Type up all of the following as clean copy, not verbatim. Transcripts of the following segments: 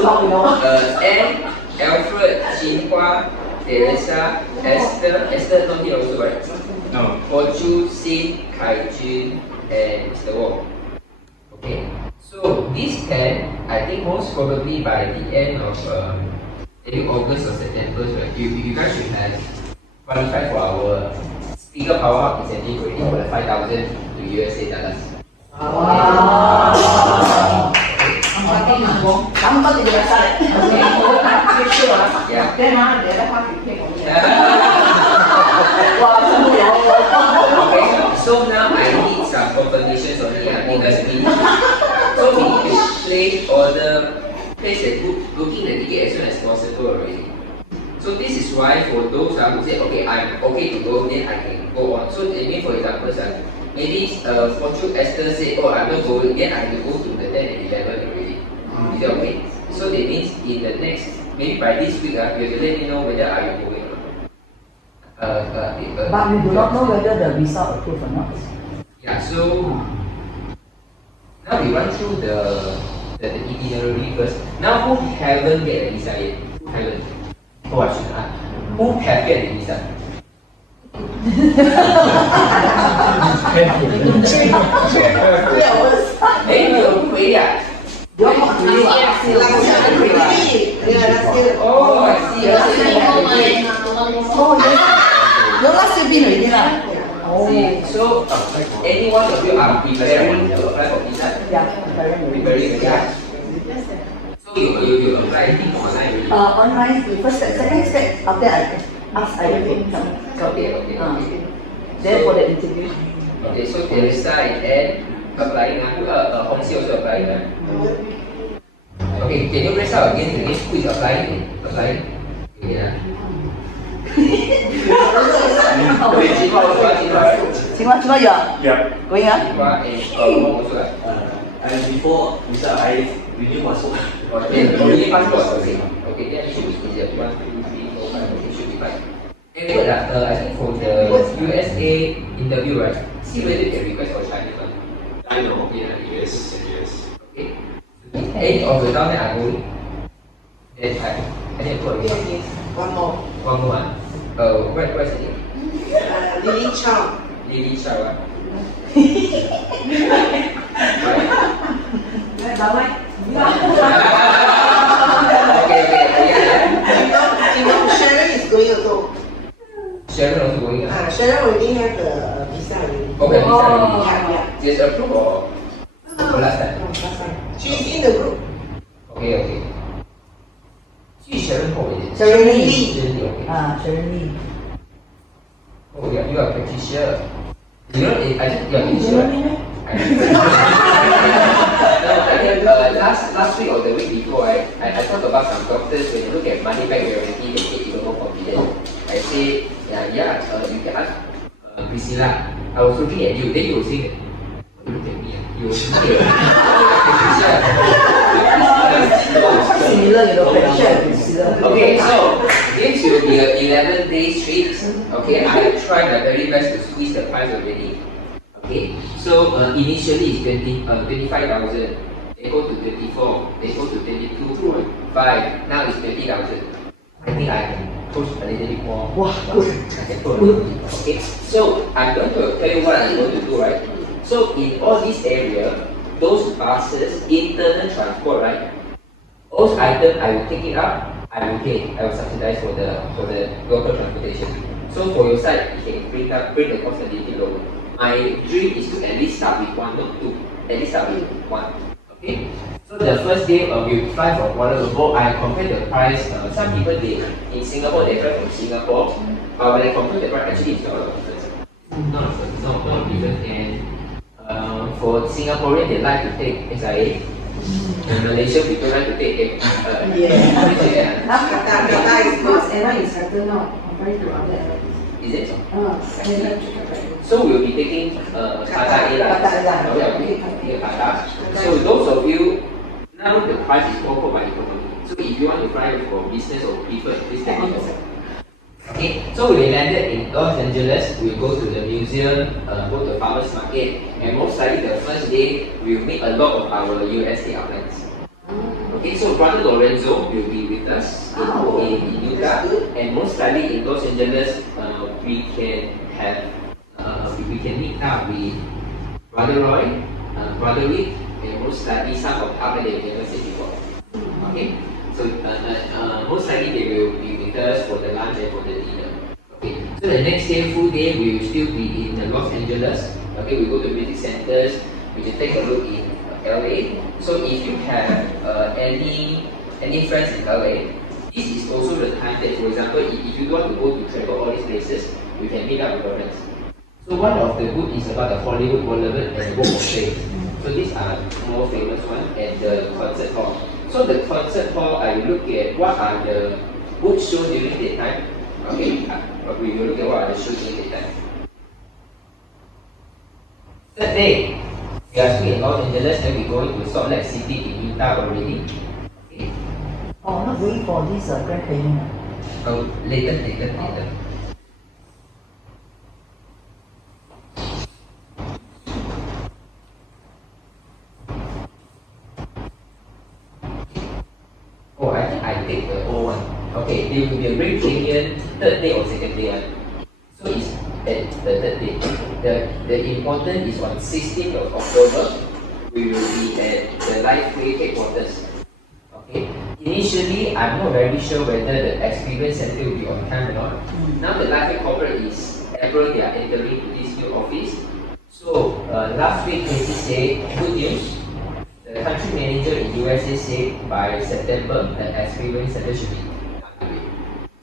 Anne, Alfred, Jinhua, Teresa, Esther not here also, right? No. Chu, Sin, Kai Jun, and Mr. Wong. Okay, so these 10, I think most probably by the end of maybe August or September, right, you guys should have qualified for our speaker power incentive already for the 5,000 to USA dollars. Wow. Cảm ơn chị đã sao đấy. Yeah. Cái má để nó phát triển thêm một Okay, so now I need some confirmations on here because we need to place the booking the ticket as soon as possible already. So this is why for those who say, okay, I'm okay to go, then I can go on. So I mean, for example, maybe Fortune Esther said, oh, I'm not going, then I will go to the 10 and 11 already. Is that okay? So that means in the next, maybe by this week, you have to let me know whether are you going or not. But we do not know whether the visa approved or not. Yeah, so now we run through the itinerary first. Now who haven't get the visa yet? Who haven't? Oh, I should ask. Who have get the visa? Maybe you're ready. You're not really. Oh, I see. Oh, yes. You're last year been already lah. See, so any one of you are preparing to apply for visa? Yeah, Preparing, yeah. So you apply everything online already? Online, the first step, second step, after I ask, I will take some. Okay. Then for the interview. Okay, so Teresa and Anne applying, Hong Si also applying. Okay, can you raise out again who is applying? Yeah. Cuma you are Yeah. going up? And before visa, I renew my soul. Only passport. Okay, then it should be easier. 1, 2, 3, 4, 5, okay, should be fine. Very good. I think for the USA interview, right? See whether you can request for Chinese one. I know. Yeah. Yes. Okay. Any of the down there are going. Then I think for Yes. One more. one more. Where's the name? Lily Chow. Lily Chow. Okay. Sharon is going also. Sharon also going. Sharon already have the visa already. Okay, visa already. Yeah. Just approve or last time? Last time. She's in the group. Okay. She's Sharon Ho, is it? Sharon Lee. Sharon Lee, okay. Sharon Lee. Oh, yeah, you are Patricia. You know, I think you are Patricia. No, I think last week or the week before, I talked about some doctors when you look at money back guarantee, they get even more confident. I say, you can ask Priscilla. I was looking at you, then you were saying, oh, look at me, you were looking at Similar, Patricia and Priscilla. Okay, so this will be an 11-day trip. Okay, I tried my very best to squeeze the price already. Okay, so initially it's 25,000. They go to 24. They go to 22.5. Now it's 20,000. I think I can push a little bit more. Wow, good. I can push a little bit. Okay, so I'm going to tell you what I'm going to do, right? So in all this area, those buses, internal transport, right? Those items I will take it up. I will pay. I will subsidize for the local transportation. So for your side, you can bring the cost a little lower. My dream is to at least start with 1 or 2. At least start with 1. Okay. So the first day we fly from Kuala Lumpur. I compare the price. Some people in Singapore they fly from Singapore, but when I compare the price, actually it's not a lot of difference. Not a lot of difference. And for Singaporean, they like to take SIA. In Malaysia, people like to take Yeah. Qatar is Most airline is better now compared to other airlines. Is it? Qatar. So we'll be taking Qatar Airlines. Okay, Qatar. So those of you, now the price is offered by economy. So if you want to fly for business or preferred, please take it. Okay, so we landed in Los Angeles. We go to the museum, go to the farmers market, and most likely the first day we'll meet a lot of our USA outlets. Okay, so Brother Lorenzo will be with us in Utah, and most likely in Los Angeles, we can meet up with Brother Roy, Brother Rick, and most likely some of other they never seen before. Okay, so most likely they will be with us for the lunch and for the dinner. Okay, so the next day, full day, we will still be in Los Angeles. Okay, we go to music centers. We can take a look in LA. So if you have any friends in LA, this is also the time that, for example, if you want to go to travel all these places, we can meet up with your friends. So one of the good is about the Hollywood Boulevard and the Walk of Fame. So these are more famous ones, and the concert hall. So the concert hall, I will look at what are the good shows during that time. Okay, we will look at what are the shows during that time. Third day, we are still in Los Angeles, then we go to Salt Lake City in Utah already. Okay. Oh, not going for this Grand Canyon. Oh, later. Oh, I think I take the old one. Okay, there will be a Grand Canyon third day or second day. So it's at the third day. The important is on 16th of October, we will be at the Lifeway headquarters. Okay. Initially, I'm not very sure whether the experience center will be on time or not. Now the Lifeway corporate is April, they are entering to this new office. So last week, Casey said, good news. The country manager in USA said by September, the experience center should be underway.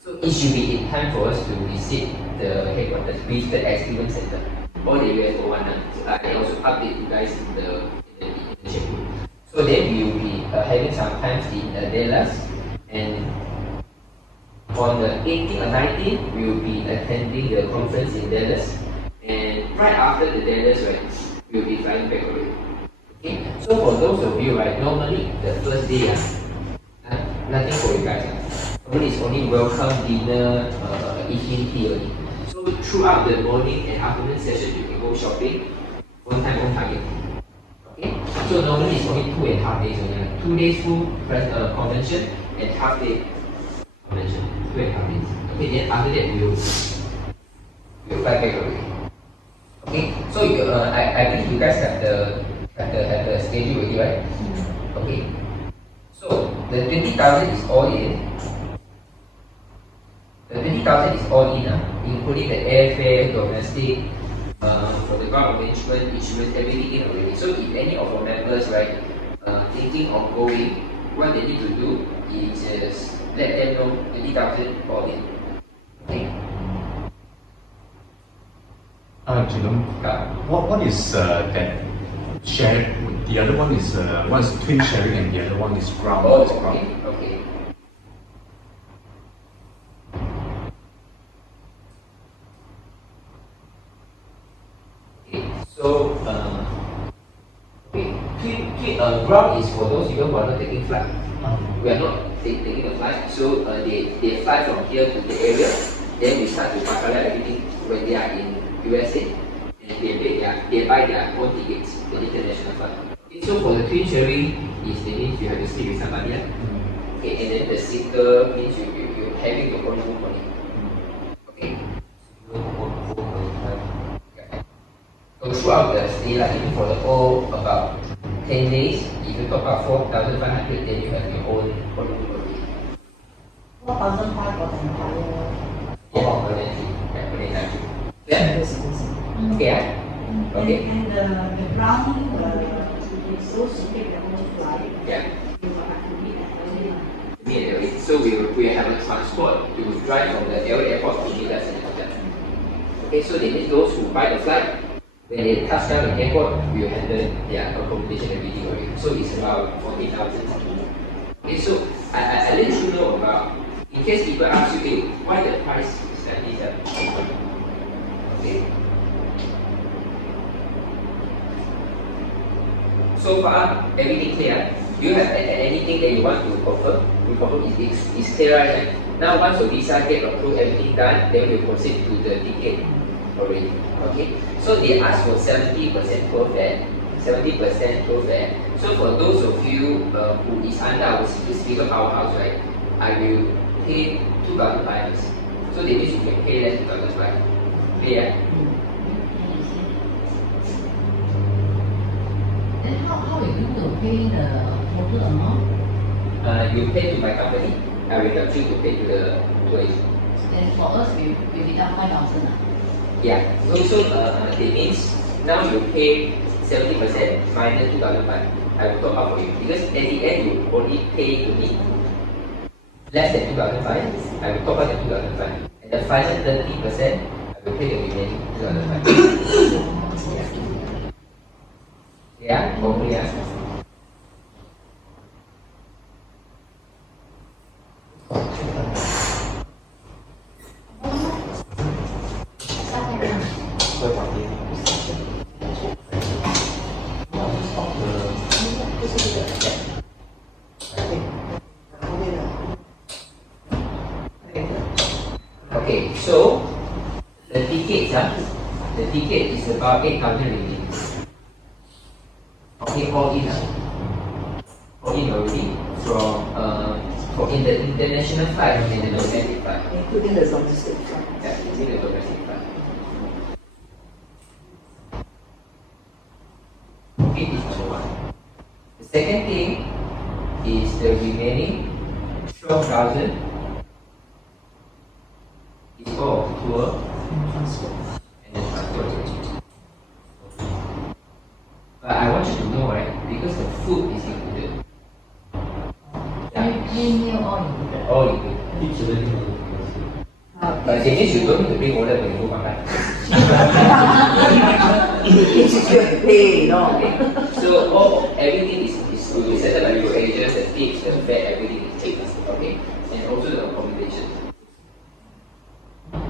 So it should be in time for us to visit the headquarters with the experience center or the USO one. So I also update you guys in the leadership group. So then we will be having some times in Dallas, and on the 18th or 19th, we will be attending the conference in Dallas, and right after the Dallas, right, we will be flying back already. Okay, so for those of you, right, normally the first day, nothing for you guys. Normally it's only welcome, dinner, eating tea only. So throughout the morning and afternoon session, you can go shopping, one time, one target. Okay, so normally it's only 2.5 days only, like 2 days full convention and half day convention, 2.5 days. Okay, then after that we'll fly back already. Okay, so I think you guys have the schedule already, right? Okay, so the 20,000 is all in. The 20,000 is all in, including the airfare, domestic, for the ground arrangement, insurance, everything in already. So if any of our members, right, thinking of going, what they need to do is just let them know 20,000 all in. Okay. Jinlong, what is that share? The other one is twin sharing and the other one is ground. Oh, okay. Okay. So, ground is for those people who are not taking flight. We are not taking a flight, so they fly from here to the area. Then we start to calculate everything when they are in USA, and they buy their own tickets, the international flight. Okay, so for the twin sharing, is they means you have to sleep with somebody. Okay, and then the single means you having your own room only. Okay. So throughout the stay, like even for the whole about 10 days, if you top up 4,500, then you have your own room already. 4,500 for the entire. Yeah, for the entry. Yeah. Okay. Okay. And the ground is so secret the whole flight. Yeah. You will have to meet at early. Immediately. So we have a transport to drive from the LA airport to meet us in the hotel. Okay, so they need those who buy the flight. When they touch down in the airport, we will handle their accommodation and everything already. So it's about 40,000. Okay, so I let you know about, in case people ask you, hey, why the price is like this? Okay. So far, everything clear. Do you have anything that you want to confirm? We confirm it's clear, right? Now, once your visa get approved, everything done, then we proceed to the ticket already. Okay. So they ask for 70% tour fare, 70% tour fare, So for those of you who is under our speaker powerhouse, right, I will pay 2,500. So that means you can pay less 2,500. Clear? Then how are you going to pay the total amount? You pay to my company. I will help you to pay to the tour agent. Then for us, we deduct 5,000. Yeah. So that means now you pay 70% minus 2,500. I will top up for you because at the end you only pay to me less than 2,500. I will top up the 2,500. And the final 30%, I will pay the remaining 2,500. Yeah. Hopefully, yeah. Okay, so the ticket is about 8,000 ringgit. Okay, all in already from in the international flight and the domestic flight. Including the domestic flight. Yeah, including the domestic flight. Okay, this is number one. The second thing is the remaining 12,000 is all tour and transport. But I want you to know, right, because the food is included. Pay meal all included. All included. But that means you don't need to bring order when you go back. It's still pay, no. Okay. So everything is will be settled by your agent, the tips, the fare, everything is taken. Okay. And also the accommodation.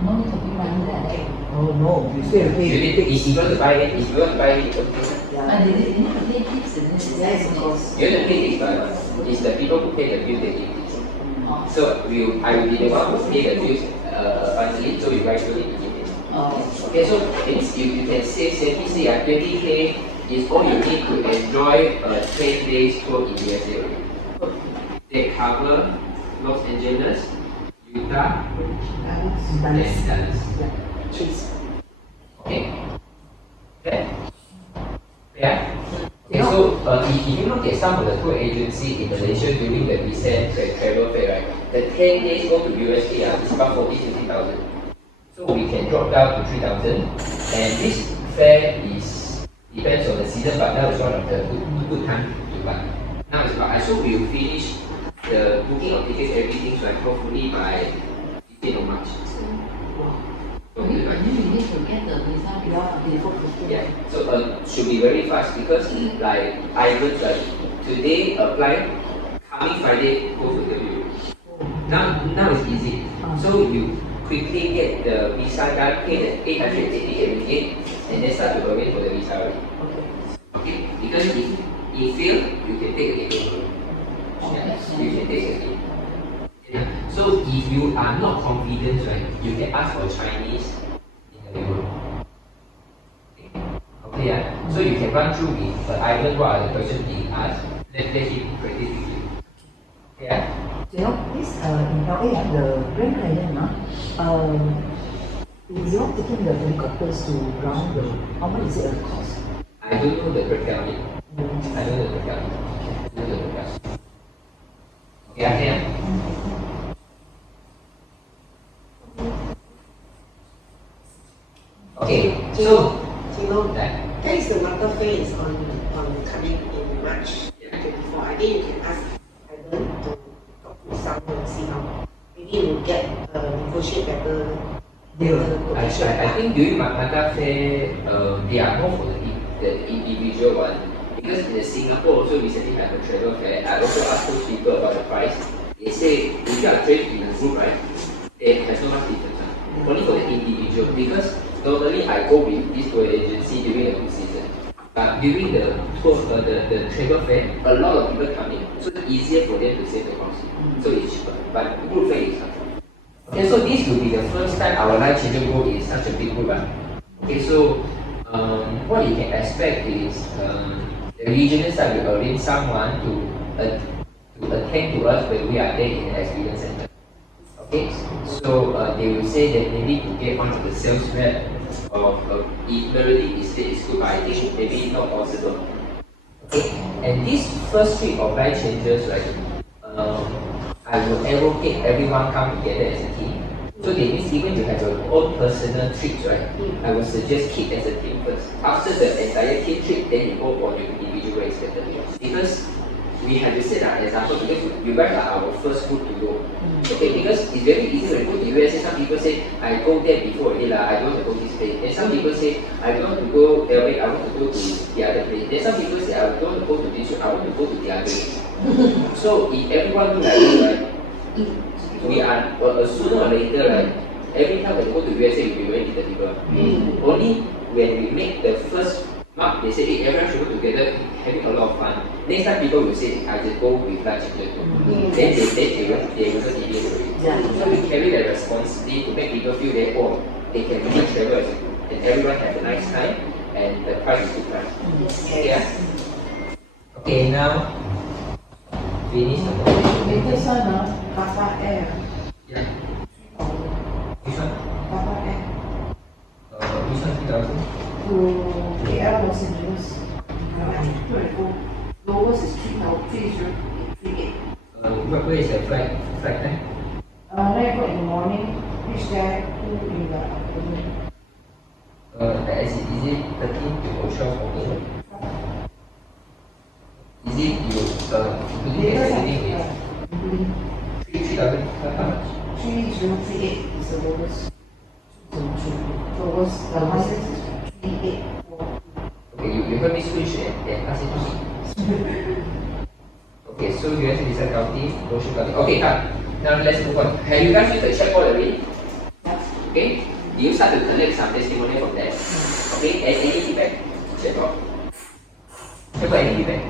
No need to bring money there. Oh no, you still pay. If you want to buy it, you want to pay. They need to pay tips and then Yes, of course. You have to pay tips, but it's the people who pay the bill that give tips. So I will be the one who pay the bills monthly, so you guys don't need to give it. Okay, so means you can safely say 20K is all you need to enjoy a 10 days tour in USA already. They cover Los Angeles, Utah, and Dallas. Cheese. Okay? Okay? Yeah? Okay, so if you look at some of the tour agency in Malaysia during the recent travel fair, right, the 10 days go to USA is about 40,000-50,000. So we can drop down to 3,000, and this fare depends on the season, but now is one of the good time to buy. Now it's about, so we will finish the booking of tickets, everything, so hopefully by beginning of March. You need to get the visa before 15. Yeah, so should be very fast because like Ivan said, today apply, coming Friday go to interview. Now it's easy. So you quickly get the visa done, pay the 888 ringgit, and then start to arrange for the visa already. Okay, because if you fail, you can take a ticket. Yeah, you can take a ticket. Yeah. So if you are not confident, right, you can ask for Chinese interview. Okay, yeah. So you can run through with Ivan what are the questions being asked. Let him practice with you. Yeah. You know, this in LA, the Grand Canyon, if you are taking the helicopters to ground, how much is it a cost? I don't know the breakdown yet. I don't know the breakdown. I don't know the breakdown. Okay, yeah. Okay, so Jinlong, that. that is the matter phase on coming in March 2024. I think you can ask Ivan to talk to someone and see how maybe you will get negotiate better. I think during Mata Fair, they are more for the individual one. Because in Singapore also recently had a travel fair. I also asked those people about the price. They say if you are trained in a group, right, it has no much difference. Only for the individual. Because normally I go with this tour agency during the good season. But during the tour, the travel fair, a lot of people come in. So it's easier for them to save the cost. So it's cheaper. But group fair is not. Okay, so this will be the first time our life changing group is such a big group. Okay, so what you can expect is the The regional side will arrange someone to attend to us when we are there in the experience center. Okay, so they will say that they need to get onto the sales rep of if already is state school, but I think maybe not possible. Okay, and these first week of life changes, right? I will advocate everyone come together as a team. So that means even you have your own personal trips, right? I will suggest keep as a team first. After the entire team trip, then you go on your individual extended. Because we have to set an example because you guys are our first group to go. Okay, because it's very easy when you go to USA. Some people say, I go there before already, I don't want to go this place. Then some people say, I don't want to go LA, I want to go to the other place. Then some people say, I don't want to go to this, I want to go to the other place. So if everyone do like this, right, we are sooner or later, right, every time we go to USA, we will be very little people. Only when we make the first mark, they say, hey, everyone should go together, having a lot of fun. Next time people will say, I just go with lunch together. Then they will just immediately already. So we carry the responsibility to make people feel that, oh, they can really travel as a group. And everyone have a nice time, and the price is good price. Yeah. Okay, now, finish the conversation. Latest one, Papa Air. Yeah. Which one? Papa Air. Which one 3,000? To KL Los Angeles. Lowest is 3,038. Where is the flight time? 9 o'clock in the morning, reach there 2 in the afternoon. Is it 13 to 12 or is it you including everything is 3,000 how much? 3038 is the lowest. Lowest, the highest is 384. Okay, you help me switch and ask it to see. Okay, so you have to decide county, social county. Okay, come. Now let's move on. Have you guys used the chatbot already? Yes. Okay, you start to collect some testimony from there. Okay, and any feedback? Chatbot. Chatbot, any feedback?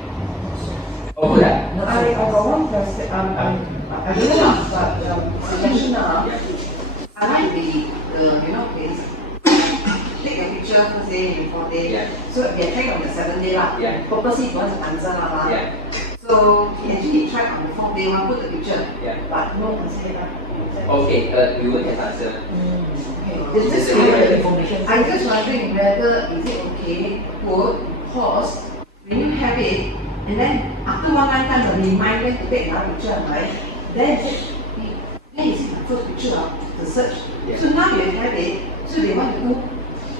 Oh, good. I got one question. I don't know, but suggestion. I like the take a picture first day before day. Yeah. So they train on the 7th day lah. Yeah. Purposely want to answer lah. Yeah. So he tried on the 4th day one, put the picture. Yeah. But no answer lah. Okay, you will get answer. It's just information. I'm just wondering whether is it okay, put, pause, when you have it, and then after one lifetime the reminder to take another picture, right? Then you see the first picture of the search. Yeah. So now you have it, so they want to do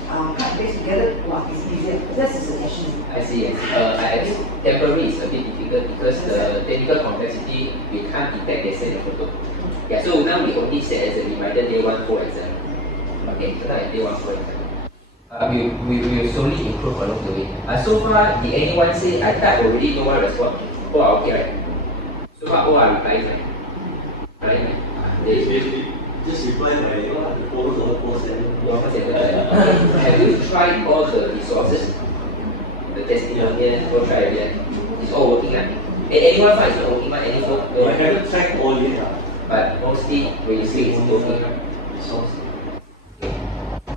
cut and paste together, wow, it's easier. That's a suggestion. I see. I think temporary is a bit difficult because the technical complexity, we can't detect they send a photo. Yeah, so now we only set as a reminder day 1 for exam. Okay, so now day 1 for exam. We will slowly improve along the way. So far, did anyone say, I type already, no one respond? Oh, okay, right? So far, all are replying, right? Right? Just reply by the post or post and Have you tried all the resources? The testimonial, go try again. It's all working, right? Anyone find it's not working, right? Any phone? I haven't checked all yet. But mostly when you say it's working, right? Resource.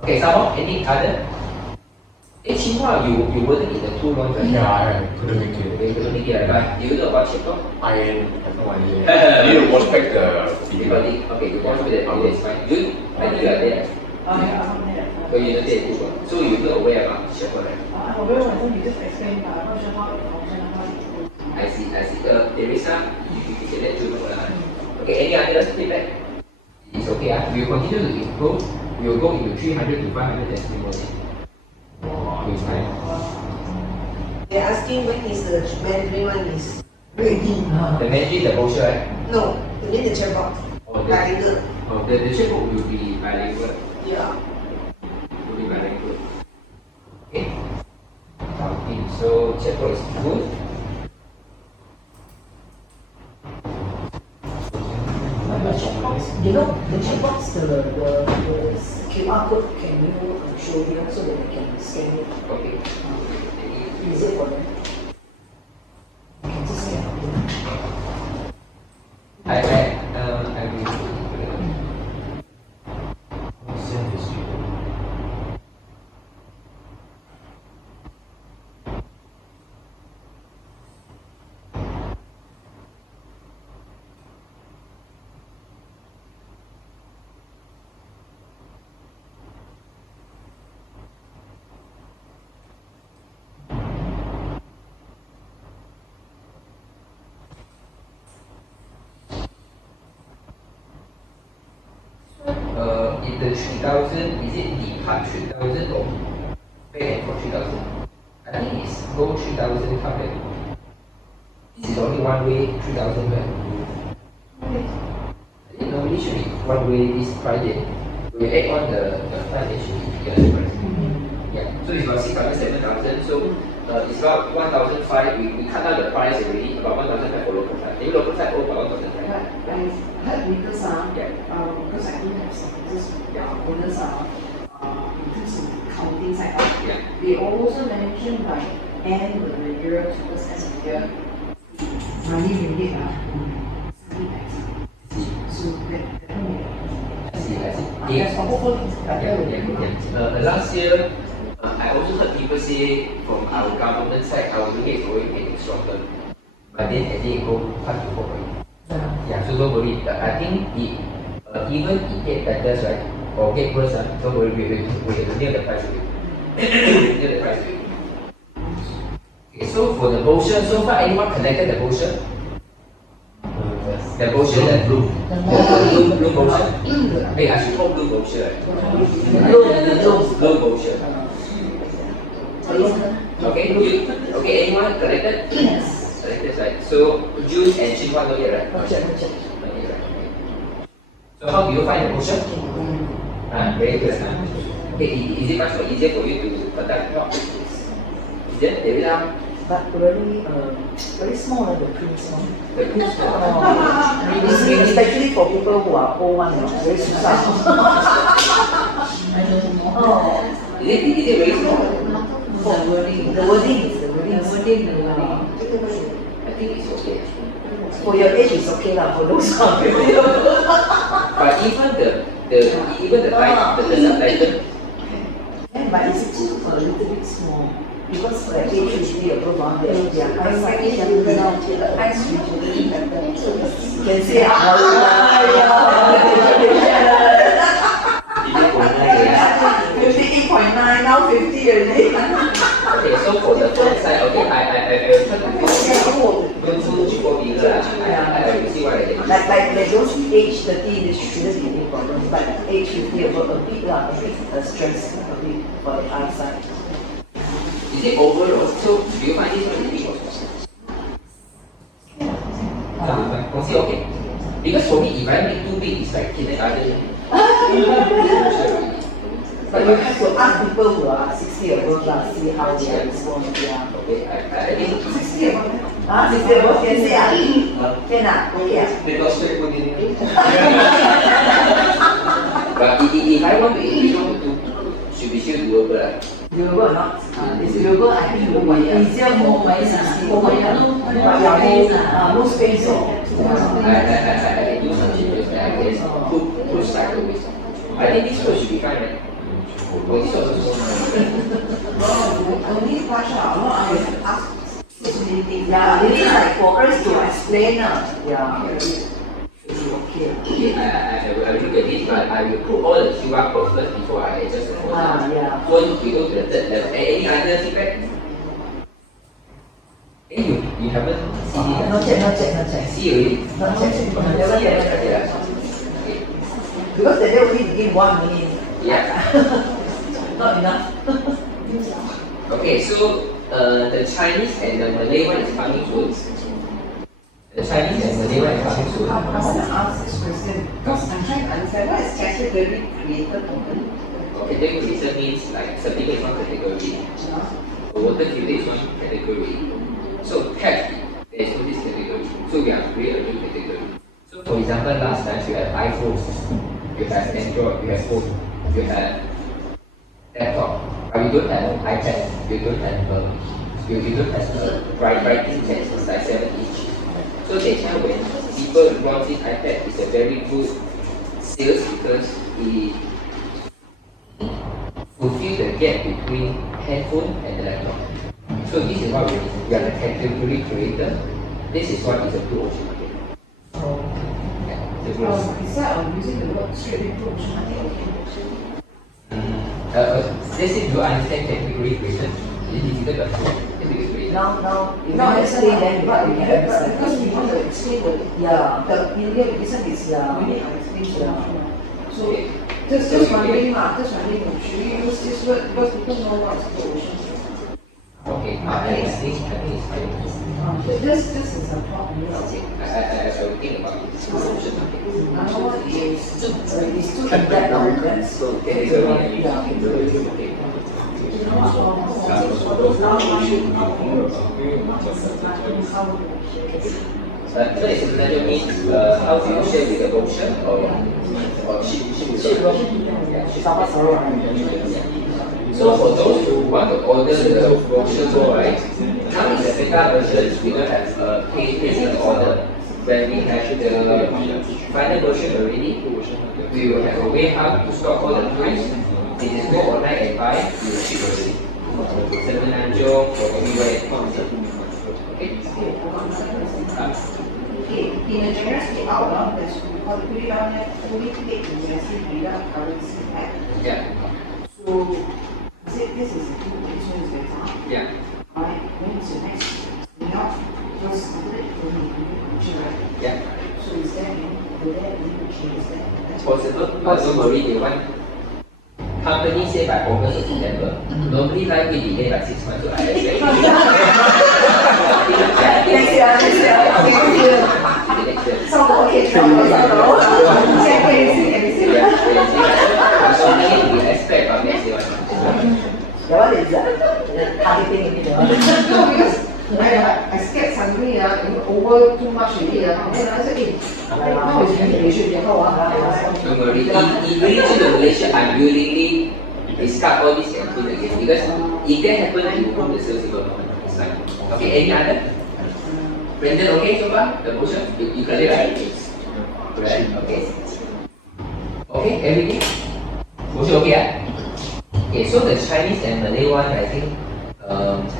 Okay, somehow, any other? Qinghua, you weren't in the too long, right? Yeah, I couldn't make it. You couldn't make it, right? Do you know about Qinghua? I have no idea. I need to watch back the video. Okay, you watch the video, it's fine. You, I think you are there. So you know there. So you're not aware about Qinghua, right? I'm aware of it, you just explained, but I'm not sure how it functions, how it works. I see. Teresa, you can let you know. Okay, any other feedback? It's okay. We will continue to improve. We will go into 300 to 500 testimonies. Which time? They're asking when is the Mandarin one is ready. The Mandarin, the brochure, right? No, you need the chatbot. Oh, Bilingual. the checkbook will be bilingual. Yeah. Will be bilingual. Okay. So checkbook is good. The checkbox, you know, the checkbox, the QR code, can you show here so that they can scan it? Okay. Is it for them? You can just scan it. I will. Send this to you. the 3,000, is it depart 3,000 or back and forth 3,000? I think it's go 3,000 come back. This is only one way 3,000 back. I think normally should be one way this Friday. We add on the Friday should be the other price. Yeah, so it's about 6,000, 7,000. So it's about 1,500. We cut down the price already, about 1,500 for local flight. Maybe local flight over about 1,500. I heard because because I do have some this owners in terms of counting side Yeah. they also mentioned like end of the year towards end of the year money ringgit so that Yes. Last year, I also heard people say from our government side, our ringgit is already getting stronger. But then I think it go 5 to 4 point. Yeah, so don't worry. I think even it get better, right, or get worse, don't worry, we will near the price rate. Near the price rate. Okay, so for the brochure, so far anyone collected the brochure? The brochure, the blue brochure. Hey, I should call blue brochure. Blue brochure. Okay, anyone collected? Yes. Collected, right? So June and Jinlong not yet, right? Not yet. Not yet, right? So how do you find the brochure? Very good. Okay, is it much more easier for you to conduct? Easier? David, But very small, the print small. the print small. It's actually for people who are O1, very susah. I don't know. Oh, Is it very small? the wording. I think it's okay. For your age, it's okay lah. For those who are 50. But even the subtitle. Yeah, but it's just a little bit small. Because the age is really above their eyesight is usually better. You can say, Okay, 58.9, now 50 already. okay, so for the front side, okay, I will try to go to I will see what I can do. Like those age 30, this shouldn't be any problem. But age 50 above a bit stress a bit for the eyesight. Is it overall? So do you find this one is big also? Okay. Because for me, if I make too big, it's like kindergarten. But you have to ask people who are 60 above, see how they are responding. Yeah. Okay, I think 60 above? 60 above, can say can okay. But if I want to increase one to 2, should be still doable, right? Doable or not? It's doable, I think easier for my 60. But no space. I do some changes that I guess push sideways. I think this one should be fine, right? Or this also. only Pasha I ask so many things Yeah, it is like for us to explain. Yeah. Okay. I will look at this, but I will put all the QR codes first before I adjust the phone. Yeah. So we go to the third level. Any other feedback? You haven't seen it? Not yet. See already? Not yet. Okay. Because they only give 1 minute. Yeah. Not enough. Okay, so the Chinese and the Malay one is coming soon. The Chinese and Malay one is coming soon. I want to ask this question because I'm trying to understand what is category created company. Category creation means like certificate is one category, water filter is one category. So cat, there is no this category. So we have created a new category. So for example, last time you have iPhones, you have Android, you have phone, you have laptop, but you don't have iPad, you don't have you don't have writing text like 7 inch. So that time when people launch this iPad, it's a very good sales because it fulfills the gap between handphone and the laptop. So this is what we are the category creator. This is what is a blue ocean market. Yeah, the blue ocean. Instead of using the word straight approach, I think Let's say you understand category creation. It's difficult to understand category creation. Now, if you explain, then but we can because we want to explain Yeah. the Indian reason is we need to explain so Yeah. so Just wondering, should we use this word because people know what's the ocean? Okay, I think it's fine. This is a problem. I will think about it. Now is It's too in-depth on that. So, okay, so okay. So it means how do you share with the brochure or ship? So for those who want to order the brochure go right, now in the beta version we don't have a paid order. When we have the final version already, we will have a warehouse to stock all the price. They just go online and buy, we will ship already. Semenanjung or anywhere. Okay? In a general state outbound, there's what we put it on there, fully paid investing without currency tag. Yeah. So, this is the two pictures better. Yeah. Alright, when is the next? Now, just put it for me, right? Yeah. So is there any, will there be any change there? It's possible, but don't worry, they want company say by August or September. Normally life will delay by 6 months, so I expect. Next year. So, okay, so, We expect from next year. That one is targeting in the no, because I scared suddenly over too much already, and then I said, now it's really Malaysia, Don't worry, if really to the Malaysia, I'm willingly discard all this and put again because if that happens, you will the sales will not. It's fine. Okay, any other? Brendan, okay so far? The motion? You got it right? Right, okay. Okay, everything? Motion okay, Okay, so the Chinese and Malay one, I think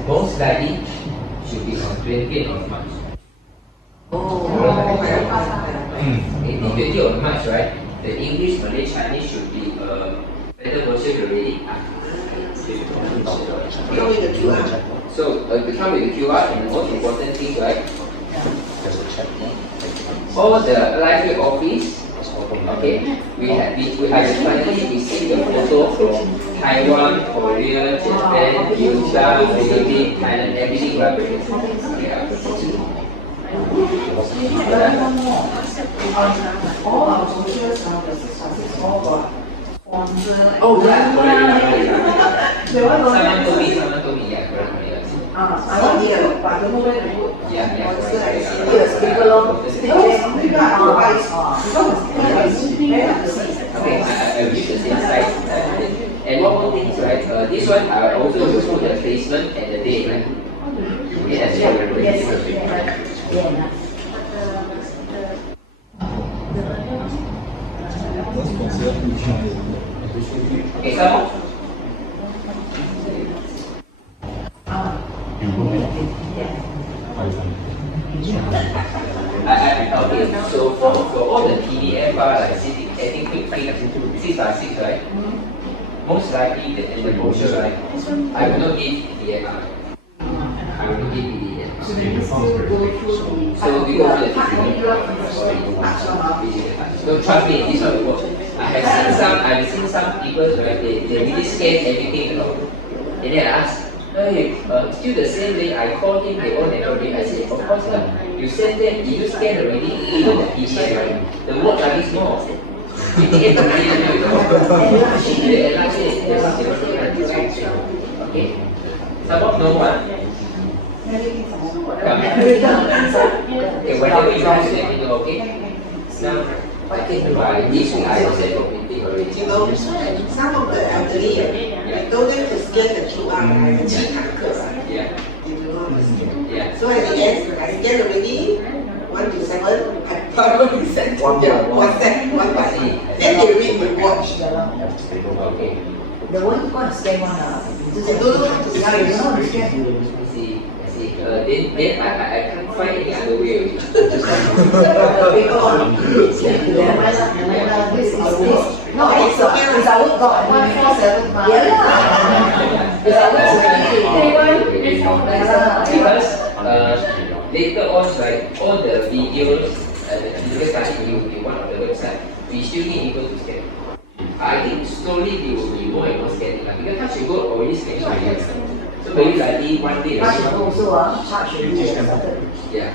most likely should be on 20th of March. Okay, the 20th of March, right? The English, Malay, Chinese should be better version already. So we come with the QR and the most important thing, right? For the library office, okay, we have finally received the photo from Taiwan, Korea, Japan, Vietnam, Philippines, Thailand, everything right? all our brochures are the 6 all got sponsor. Oh, yeah. The one Someone told me, yeah, correct. I want here, but I don't know where to put. Yeah, Yes, sticker lor. because Okay, I will use the same size. And one more thing is, right, this one I also will put the placement and the date, right? Okay, that's what we're doing. Okay, some more? Okay, so for all the PDF file, like sitting quickly, 6 by 6, right? Most likely the brochure, right? I will not give PDF. I will not give PDF. So we go through the physical. So trust me, this one will work. I've seen some people, right? They really scan everything along. And then I ask, hey, still the same way. I called him, they all never read. I said, of course not. You send them, if you scan already, even the PDF, right? The work are this small. You get the PDF, you know. Okay. Suppose no one. Okay, whatever you have said, you know, okay? Now, I think by this week I will send for printing already. You know, some of the elderly, I told them to scan the QR, I can check Yeah. They do not understand. Yeah. So at the end, I scan already, 1 to 7, I probably send to them WhatsApp, one by one. Then they read, they watch. Okay. The one who got scan one, They don't know how to yeah, you know how to scan. I see. Then I can't find any other way. No, it's our work God. 147 months. Yeah lah. It's our work. Because later on, right, all the videos, the physical study will be one of the website. We still need people to scan. I think suddenly one day, 他想跟我说啊，他学历也在这里。 yeah,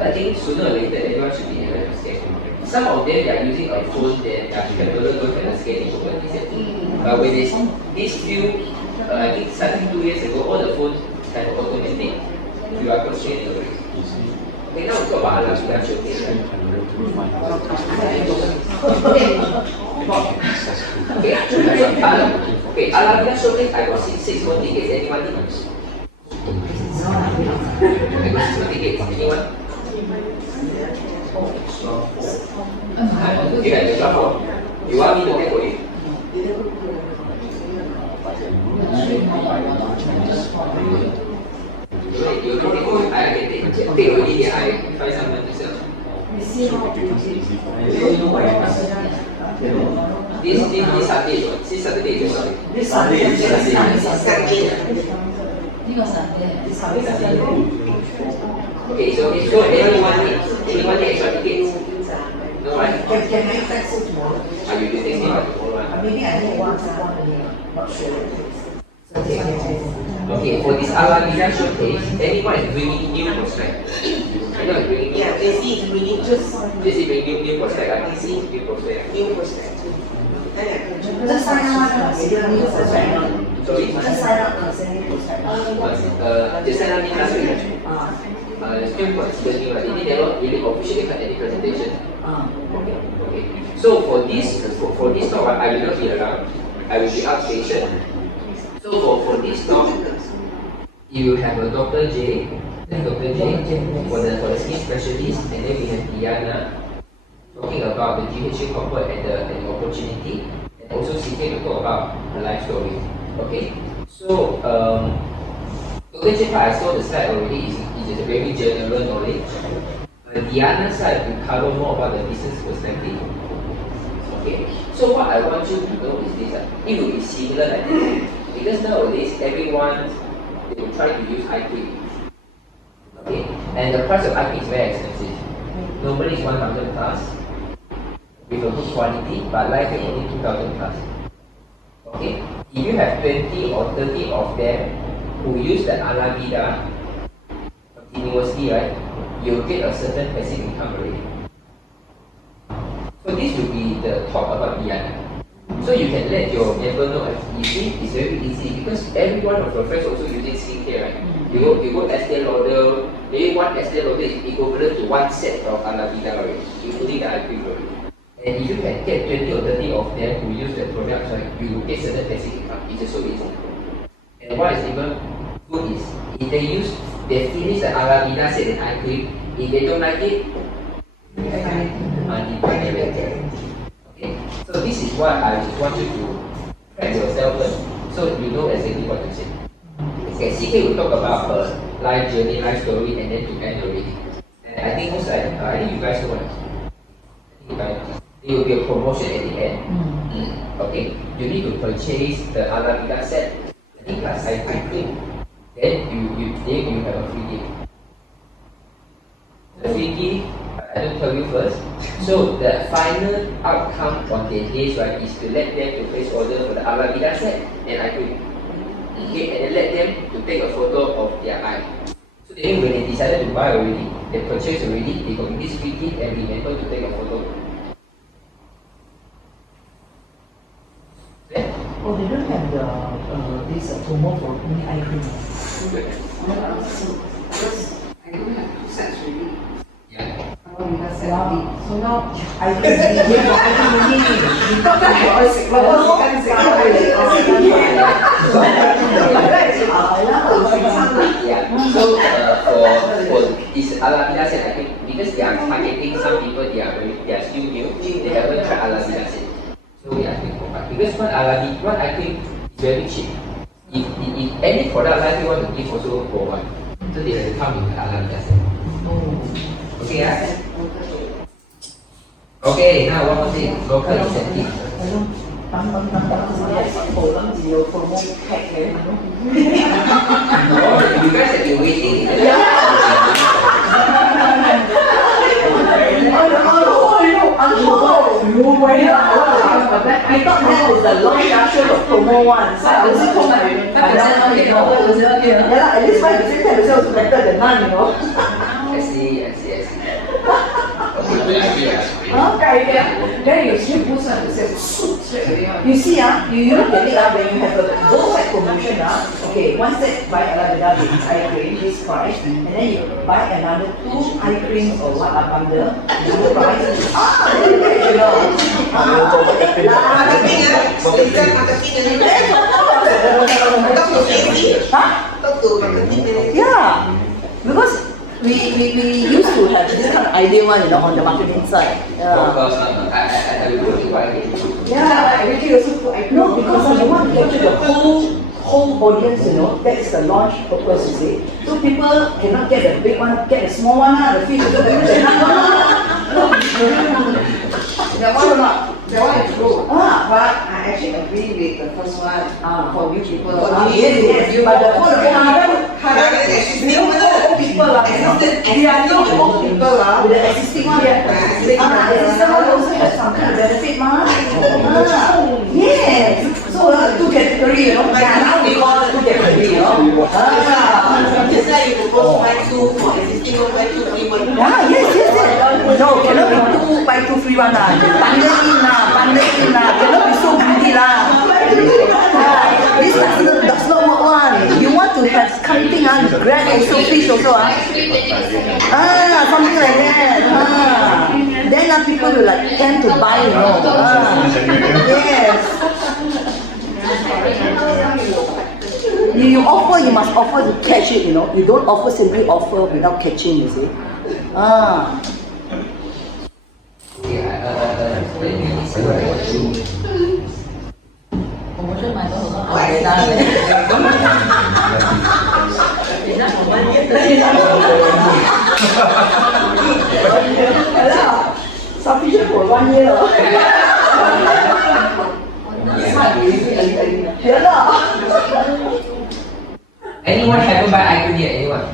I think sooner or later everyone should be able to scan. Some of them they are using a phone, they are capable of scanning over this. But with these few, I think starting 2 years ago, all the phones have automatic QR code scanning already. Okay, now we talk about Alabida showcase, right? Okay, Alabida showcase, I got 6 more tickets. Anyone need? I got 6 more tickets. Anyone? Okay, I just drop. You want me to take for you? You can take, I can take already, I find someone to sell. This Saturday is sorry. This Sunday. Okay, so anyone need extra tickets? No, right? Can I text you tomorrow? Are you taking me tomorrow? Maybe I need one only. Not sure. Okay, for this Alabida showcase, anyone is bringing new prospect. Anyone is bringing new Yeah, they see bringing just This is bringing new prospect, I can see new prospect. new perspective. Just sign up consider new perspective. Sorry? Just sign up consider new perspective. Just sign up in last week. Still consider new, right? They never really officially had any presentation. Okay. So for this talk, I will not be around. I will be outstation. So for this talk, you have a Dr. J, then Dr. J for the skin specialist, and then we have Bina talking about the GHA corporate and the opportunity, and also CK to talk about her life story. Okay, so Dr. J, I saw the slide already. It is a very general knowledge. The other side will cover more about the business perspective. Okay, so what I want you to know is this: it will be similar like this. Because nowadays everyone they will try to use eye cream. Okay, and the price of eye cream is very expensive. Normally it's 1,000 plus with a good quality, but life is only 2,000 plus. Okay, if you have 20 or 30 of them who use the Alabida continuously, right, you'll get a certain passive income already. So this will be the talk about Bina. So you can let your member know. You see, it's very easy because every one of your friends also using skincare, right? You go Estee Lauder, maybe one Estee Lauder is equivalent to one set of Alabida already, including the eye cream already. And if you can get 20 or 30 of them who use the products, right, you will get certain passive income. It's just so easy. And what is even good is if they finish the Alabida set and eye cream, if they don't like it, okay, so this is what I just want you to prep yourself first, so you know exactly what to say. Okay, CK will talk about her life journey, life story, and then to end already. And I think most I think you guys know what. There will be a promotion at the end. Okay, you need to purchase the Alabida set, I think plus eye cream. Then you have a free gift. The free gift, I don't tell you first. So the final outcome on their days, right, is to let them to place order for the Alabida set and eye cream. Okay, and then let them to take a photo of their eye. So then when they decided to buy already, they purchased already, they got this free gift and remember to take a photo. Okay? Oh, they don't have the this promo for only eye cream. Because I don't have 2 sets already. Yeah. So now I think you talk about it. Yeah. So for this Alabida set, I think because they are targeting some people, they are still new, they haven't tried Alabida set. So we are asking for part. Because one eye cream is very cheap. If any product like you want to give also for one, so they have to come with the Alabida set. Okay, yeah? Okay, now one more thing, local incentive. Oh, you guys have been waiting. I I thought that was the launch after the promo one. So I was told my yeah, at least 5% sales was better than none, you know. I see. Then you still put some suit. You see, you look at it when you have a both side promotion, okay, one set buy another eye cream, this price, and then you buy another 2 eye creams or what bundle, another price. Then you get, you know. Marketing Listen marketing Talk to Misi. Talk to marketing. Yeah, because we used to have this kind of idea one, you know, on the marketing side. Of Yeah. course, I will put it quite again. Yeah, everything also put eye cream. No, because you want to capture the whole audience, you know, that's the launch purpose, you see. So people cannot get the big one, get the small one, the fish, the That one is true. But I actually agree with the first one. For you people. Yes, but the whole people they are not old people with the existing one. Existing one also has some kind of benefit, yes. So 2 category, you know. Now we call it 2 category, you know. Just like you propose buy 2 for existing one, buy 2 free one. Yeah, yes. No, cannot be 2 buy 2 free one bundle in cannot be so greedy this does not work one. You want to have something grab also fish also something like that then people will like tend to buy, you know. Yes. You offer, you must offer to catch it, you know. You don't offer simply offer without catching, you see. Sufficient for 1 year. Anyone haven't buy icon yet? Anyone?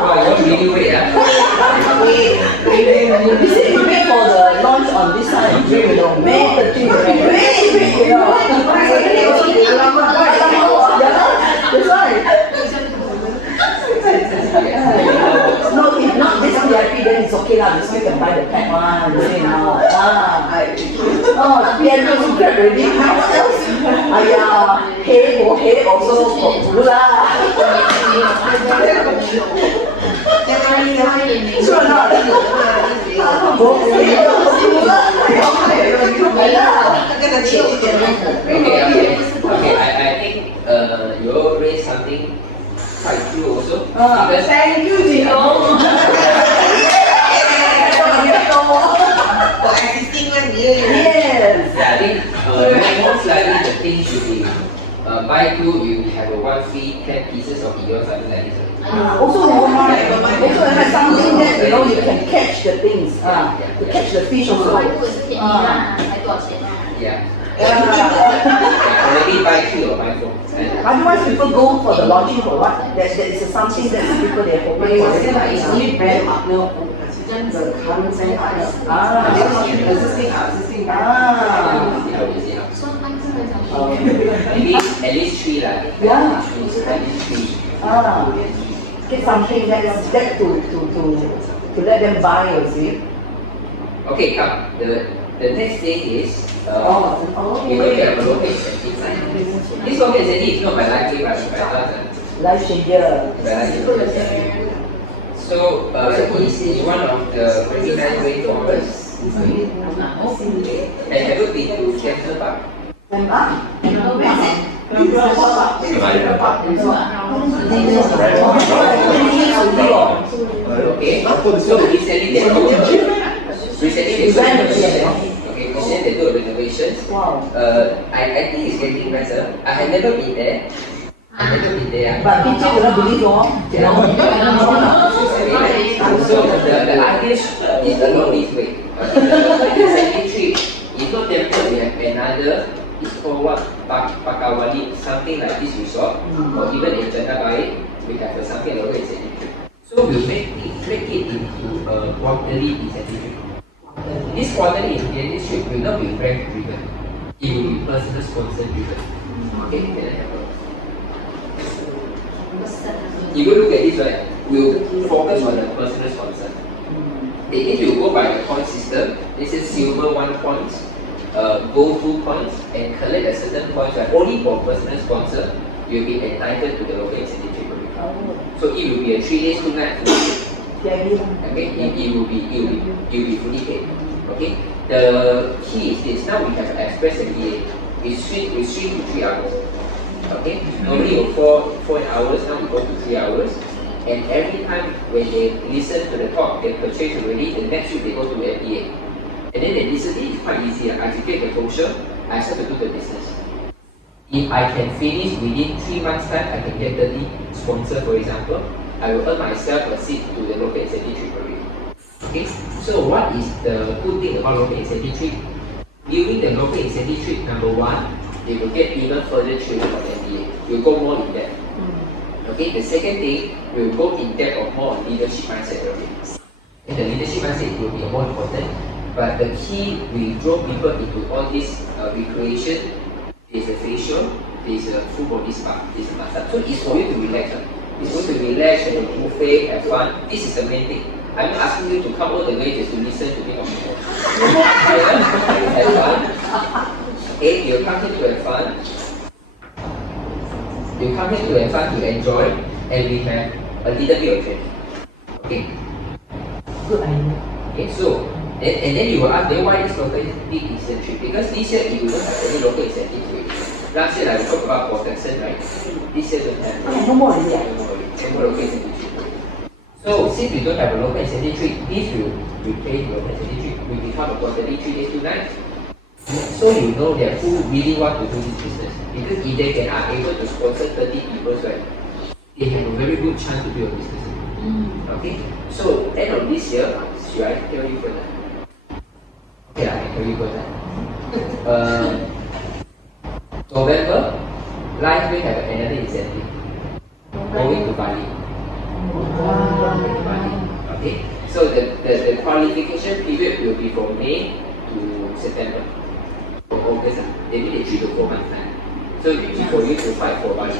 Wow, you really wait, You see, you wait for the launch on this side and drink, you know, May 13, you know. That's right. No, if not this VIP, then it's okay lah. You can buy the pack one, really now. Piano secret already. What else? Hey also for lah. Sure or not? Okay, I think you raised something quite true also. Because Thank you, Jinlong. For existing one, Yes. I think most likely the thing should be buy 2, you have a 1 free 10 pieces of ear, something like this. Also have something that, you know, you can catch the things. To catch the fish also. Yeah. Already buy 3 or buy 4. Otherwise, people go for the launching for what? That is something that people they are hoping for. It's only brand partner the current brand partner. Existing. Maybe at least 3 lah. Yeah. At least 3. Get something that to let them buy, you see. Okay, come. The next thing is we will get a local incentive. This local incentive is not by life but by Life changer. So he's one of the very nice way forwards. And have you been to Cancer Park? Okay, so recently they do renovations. Wow. I think it's getting better. I have never been there. But people will not believe you know. So the artist is along this way. The second trip, it's not temple, we have another, it's called what? Pakawali, something like this resort. Or even in Janabai, we have something along the second trip. So we make it into a quarterly incentive trip. This quarterly incentive trip will not be rank driven. It will be personal sponsor driven. Okay, can I have a if you look at this, right, we'll focus on the personal sponsor. If you go by the point system, this is silver 1 point, gold 2 points, and collect a certain points, right, only for personal sponsor, you'll be entitled to the local incentive trip. So it will be a 3 days 2 nights. Okay, it will be fully paid. Okay, the key is this. Now we have express MBA. We swing to 3 hours. Okay, normally you 4 hours. Now we go to 3 hours. And every time when they listen to the talk, they purchase already. The next week they go to MBA. And then they listen. It is quite easy. I take the brochure. I start to do the business. If I can finish within 3 months time, I can get 30 sponsor, for example. I will earn myself a seat to the local incentive trip already. Okay, so what is the good thing about local incentive trip? During the local incentive trip, number 1, they will get even further training on MBA. We'll go more in depth. Okay, the second thing, we'll go in depth or more on leadership mindset already. And the leadership mindset will be more important. But the key, we draw people into all this recreation. There's a facial, there's a full body spa, there's a massage. So it's for you to relax. It's going to relax, have a buffet, have fun. This is the main thing. I'm not asking you to come all the way just to listen to me on the phone. Have fun. Okay, you come here to have fun. You come here to have fun, to enjoy, and we have a little bit of training. Okay? Good idea. Okay, so, and then you will ask, then why this local big incentive? Because this year you don't have any local incentive rate. Last year, like we talked about protection, right? This year don't have. No more already. No more local incentive rate. So, since we don't have a local incentive rate, this will replace the local incentive rate. We become a quarterly 3 days 2 nights. So you know that who really want to do this business. Because if they are able to sponsor 30 people, right, they have a very good chance to build a business. Okay? So end of this year, should I tell you further? Okay, I can tell you further. November, Life will have another incentive. Going to Bali. Okay? So the qualification period will be from May to September. August, maybe 3 to 4 months time. So for you to fight for Bali.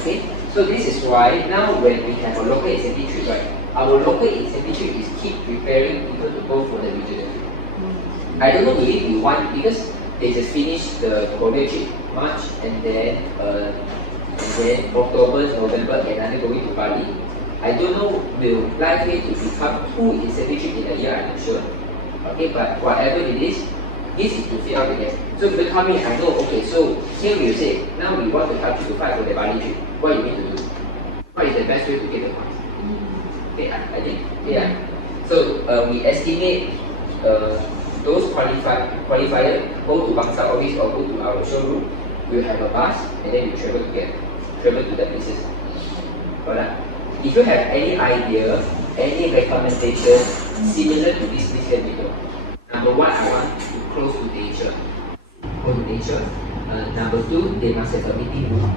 Okay? So this is why now when we have a local incentive trip, right, our local incentive trip is keep preparing people to go for the regional trip. I don't know if we want, because they just finished the Korea trip March and then October, November, another going to Bali. I don't know will likely to become 2 incentive trips in a year, I'm not sure. Okay, but whatever it is, this is to fill out the gap. So if you come in, I know, okay, so here we say, now we want to help you to fight for the Bali trip. What you need to do? What is the best way to get the points? Okay, I think, yeah. So we estimate those qualifiers go to Bangsa office or go to our showroom. We'll have a bus and then we travel to the places. Alright. If you have any idea, any recommendation similar to this, please let me know. Number 1, I want to close to nature. Go to nature. Number 2, they must have a meeting room.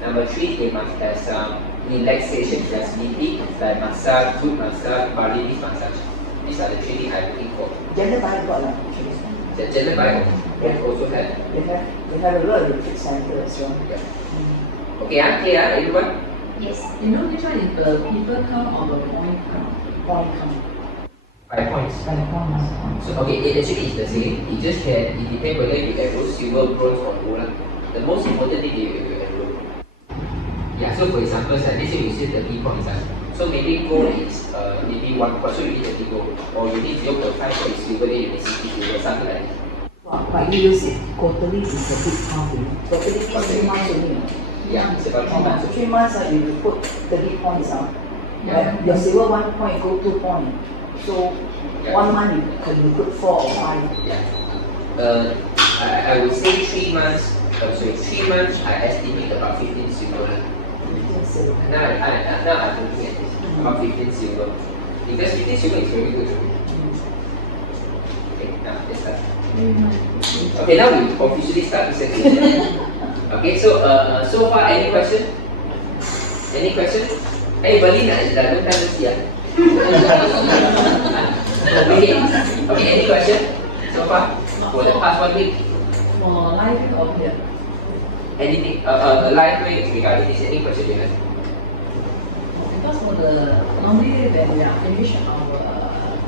Number 3, they must have some relaxation facility like massage, food massage, Balinese massage. These are the 3 things I'm looking for. Gender bio got lah. The gender bio, they also have. They have a lot of retreat center as well. Yeah. Okay, clear, everyone? Yes. You know which one is the people count or the point count? Point count. 5 points. By the point. So okay, it actually is the same. It just can, it depends whether you enroll silver, bronze or gold. The most important thing you enroll. Yeah, so for example, let's say you see 30 points. So maybe gold is maybe 1 point, so you need 30 gold. Or you need 0.5 for silver, then you need 60 silver, something like that. But you use it quarterly is a big count. Quarterly is 3 months only. Yeah, it's about 3 months. So 3 months you put 30 points out. Yeah. Your silver 1 point, gold 2 points. So yeah. 1 month you can put 4 or 5. Yeah. I would say 3 months. 3 months I estimate about 15 silver. Now I'm looking at this, about 15 silver. Because 15 silver is very good. Okay, now let's start. Okay, now we officially start the session. Okay, so far any question? Any question? Hey, Bina, long time no see. Okay, any question so far for the past 1 week? For life or here? Anything, live week regarding this, any question you have? Because for the normally when we are finished our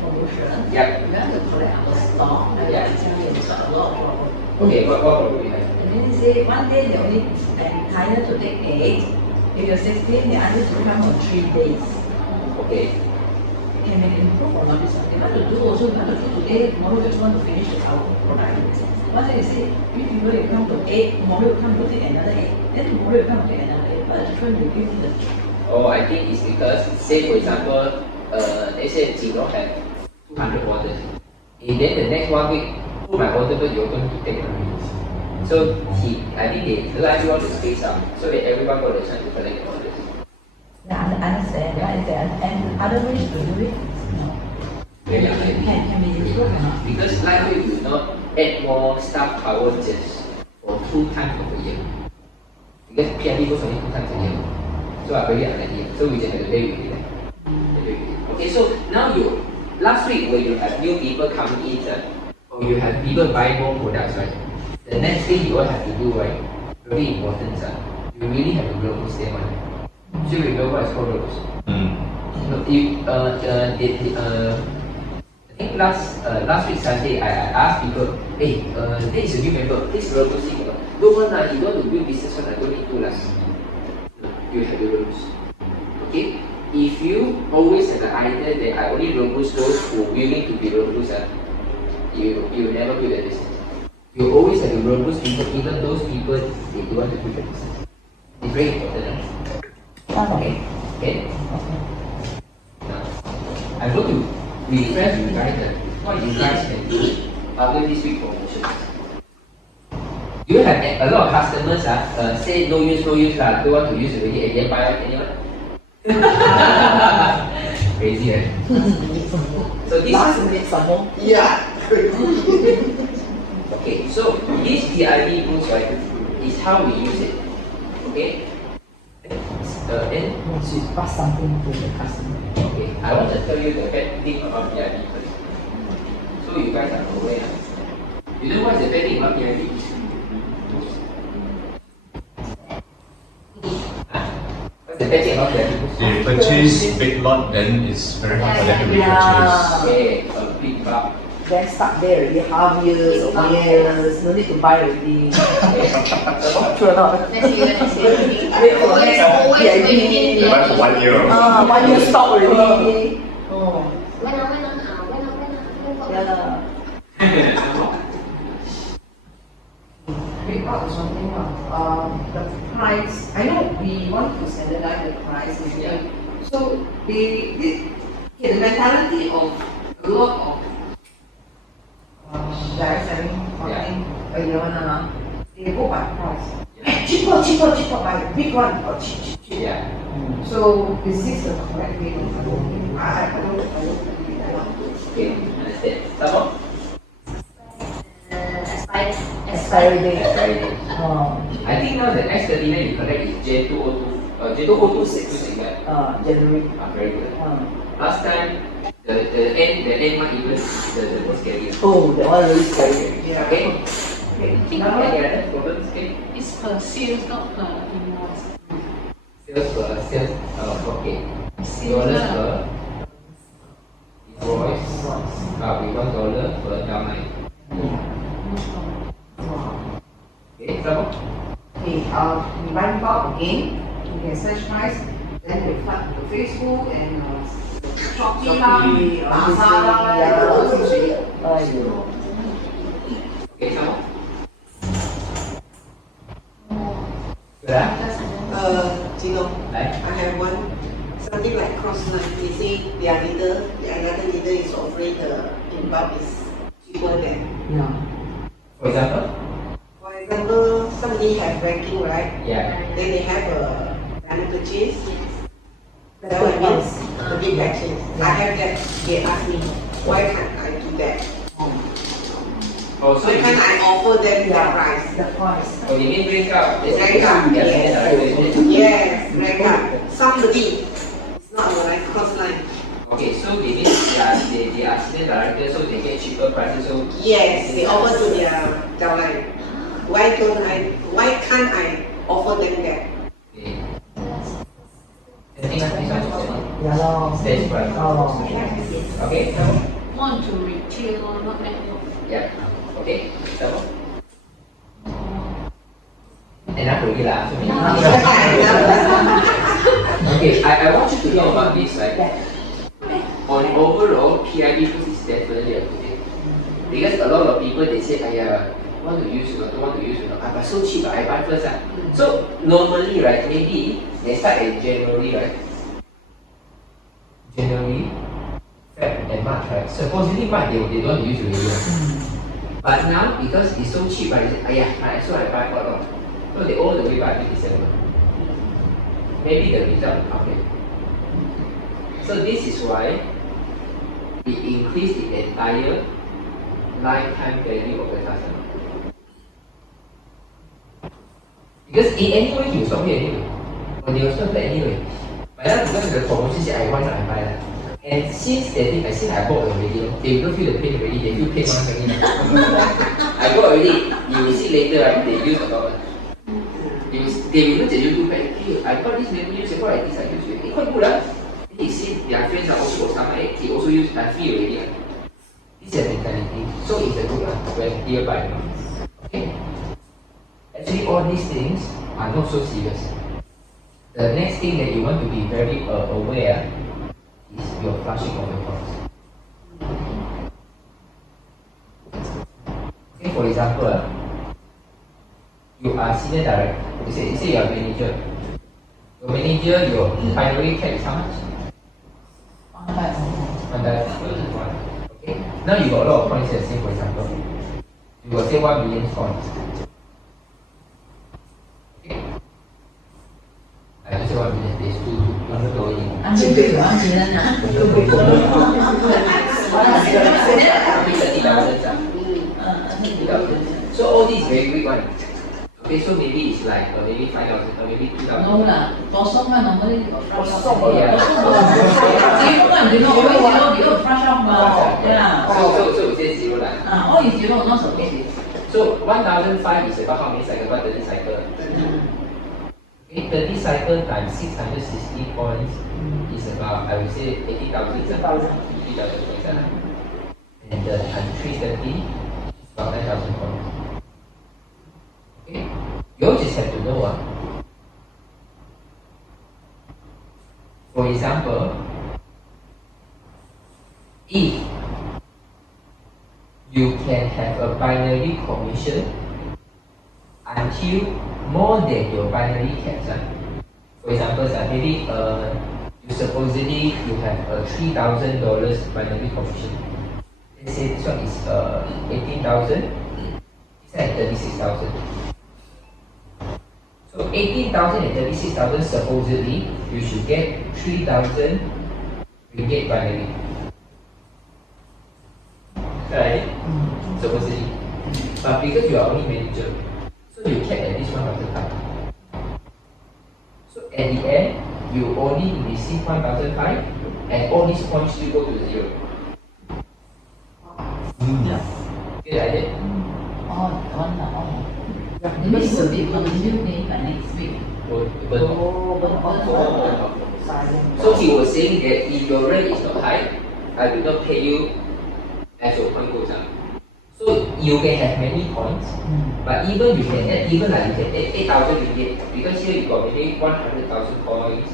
promotion, Yep. we have to collect our stock and Yeah. we got a lot of problem. Okay, what problem you have? And then they say one day they only entitled to take 8. If you're 16, they ask you to come for 3 days. Okay. Can we improve or not? This one? They want to do also, we want to do today, tomorrow just want to finish our product. One day you say, if people you come to 8, tomorrow you come to take another 8, then tomorrow you come to take another 8. What is the difference between the Oh, I think it's because, say for example, they say Jinlong have 200 orders. And then the next 1 week, put my order, but you're going to take one. So I think they like you want to space out, so that everyone got a chance to collect the orders. Yeah, I understand, right? And other ways to do it? No. Yeah, Can be useful or not? because likely we will not add more staff power just for 2 times of a year. Because PIP goes only 2 times a year. So I very unlikely. So we just have to pay with it. Okay, so now last week when you have new people coming in, or you have people buy more products, right? The next thing you all have to do, right? Very important, you really have to robust them, right? So you know what is called robust? I think last week Sunday I asked people, hey, this is a new member, this is robust thing. Don't want you want to build business one, I don't need to last. No, you have to robust. Okay? If you always have the idea that I only robust those who are willing to be robust, you will never build a business. You always have to robust people, even those people they don't want to do the business. It's very important. Okay? Okay? Now, I'm going to refresh you guys what you guys can do after this week promotion. You have a lot of customers say no use, don't want to use already, and then buy anyone? Crazy, right? So this Last minute some more. Yeah. okay, so this PID boost, right, is how we use it. Okay? Then To pass something to the customer. okay, I want to tell you the bad thing about PID first. So you guys are aware. You know what is the bad thing about PID? What's the bad thing about PID? They purchase big lot, then it's very hard for them to repurchase. Okay, a big bulk. Then stuck there already half years or 1 years, no need to buy already. True or not? Wait for the next PIP. They buy for 1 year. 1 year stock already. Oh, yeah. Big part is one thing. The price, I know we want to standardize the price. So the mentality of a lot of direct selling marketing, they go by price. Cheaper, buy big one or cheap. Yeah. So is this the correct way? I don't Okay, understand. Some more? Expiry date. Expiry date. Oh, I think now the X39 you collect is J202, J202 right? January. Very good. Last time, the end mark even the most scary. Oh, that one really scary. Yeah. Okay? Okay. Now any other problems? Okay. It's per sales, not per invoice. Sales per sales. Okay. Sales Dollars lah. per invoice. We $1 per downline. Okay, some more? Okay, we buy bulk again, we can search price, then we plug to Facebook and Shopee lah, Lazada lah, Aiyo. Okay, some more? Good, Jinlong, Like? I have one, something like cross-line. They say their leader, another leader is offering the in bulk is cheaper than. Yeah. For example? For example, somebody have ranking, right? Yeah. Then they have a banner purchase. That one means the big purchase. I have that. They ask me, why can't I do that? Oh, so Why can't I offer them that price? The price. Oh, you mean rank up? Rank up, yes. Yes, rank up. Somebody, it's not like cross line. Okay, okay, so they mean they are senior directors, so they get cheaper prices. So Yes, they offer to their downline. Why can't I offer them that? okay. Anything else? This one? Ya lor. Stage price. Oh. Okay. Want to retail, not network. Yeah. Okay. Sama. Enough already lah. So okay, I want you to know about this, right? On overall, PID first is definitely a good thing. Because a lot of people, they say, want to use, don't want to use, but so cheap, I buy first. So normally, right, maybe they start in January, right? January, Feb and March, right? Supposedly March, they don't want to use already. But now, because it's so cheap, right, they say, so I buy for long. So they all the way buy until December. Maybe the result will come in. So this is why it increased the entire lifetime value of the customer. Because in any way you stop here anyway. Or they will stop there anyway. But now because the promotion say I want, I buy that. And since they think I bought already, they don't feel the pain already, they feel pain once again. I bought already, you will see later, right, they use a lot. They will look at you back, hey, I bought this many years ago, like this I use it. It's quite good, huh? They see their friends are also got some, they also use it, I feel already. This is a mentality. So it's a good one when you buy. Okay? Actually, all these things are not so serious. The next thing that you want to be very aware is your flushing of your funds. Okay, for example, you are senior director. You say you are manager. Your manager, your primary cap is how much? 100. Okay. Now you got a lot of points here. Say for example, you got say 1 million points. Okay. I just say 1 million. There's 200 going in. 30,000. So all these very quick one. Okay, so maybe it's like maybe 5,000 or maybe 2,000. No lah, kosong kan normally fresh off. Oh yeah. Zero kan, always zero fresh off mah. Yeah. So it says zero lah. All is zero, not supposed. So 1,005 is about how many cycles? About 30 cycles. Okay, 30 cycles times 660 points is about, I would say, 80,000. 80,000 points. And the 330 is about 9,000 points. Okay, you just have to know. For example, if you can have a binary commission until more than your binary caps. For example, maybe you supposedly you have a $3,000 binary commission. Let's say this one is 18,000. It's at 36,000. So 18,000 and 36,000 supposedly you should get 3,000 ringgit binary. Right? Supposedly. But because you are only manager, so you cap at least 1,500. So at the end, you only receive 1,500 and all these points still go to zero. Okay, like that? Oh, one lah. This will be continued by next week. So he was saying that if your rate is not high, I will not pay you as your point goes up. So you can have many points, but even you can add, even like you can add 8,000 ringgit, because here you got maybe 100,000 points,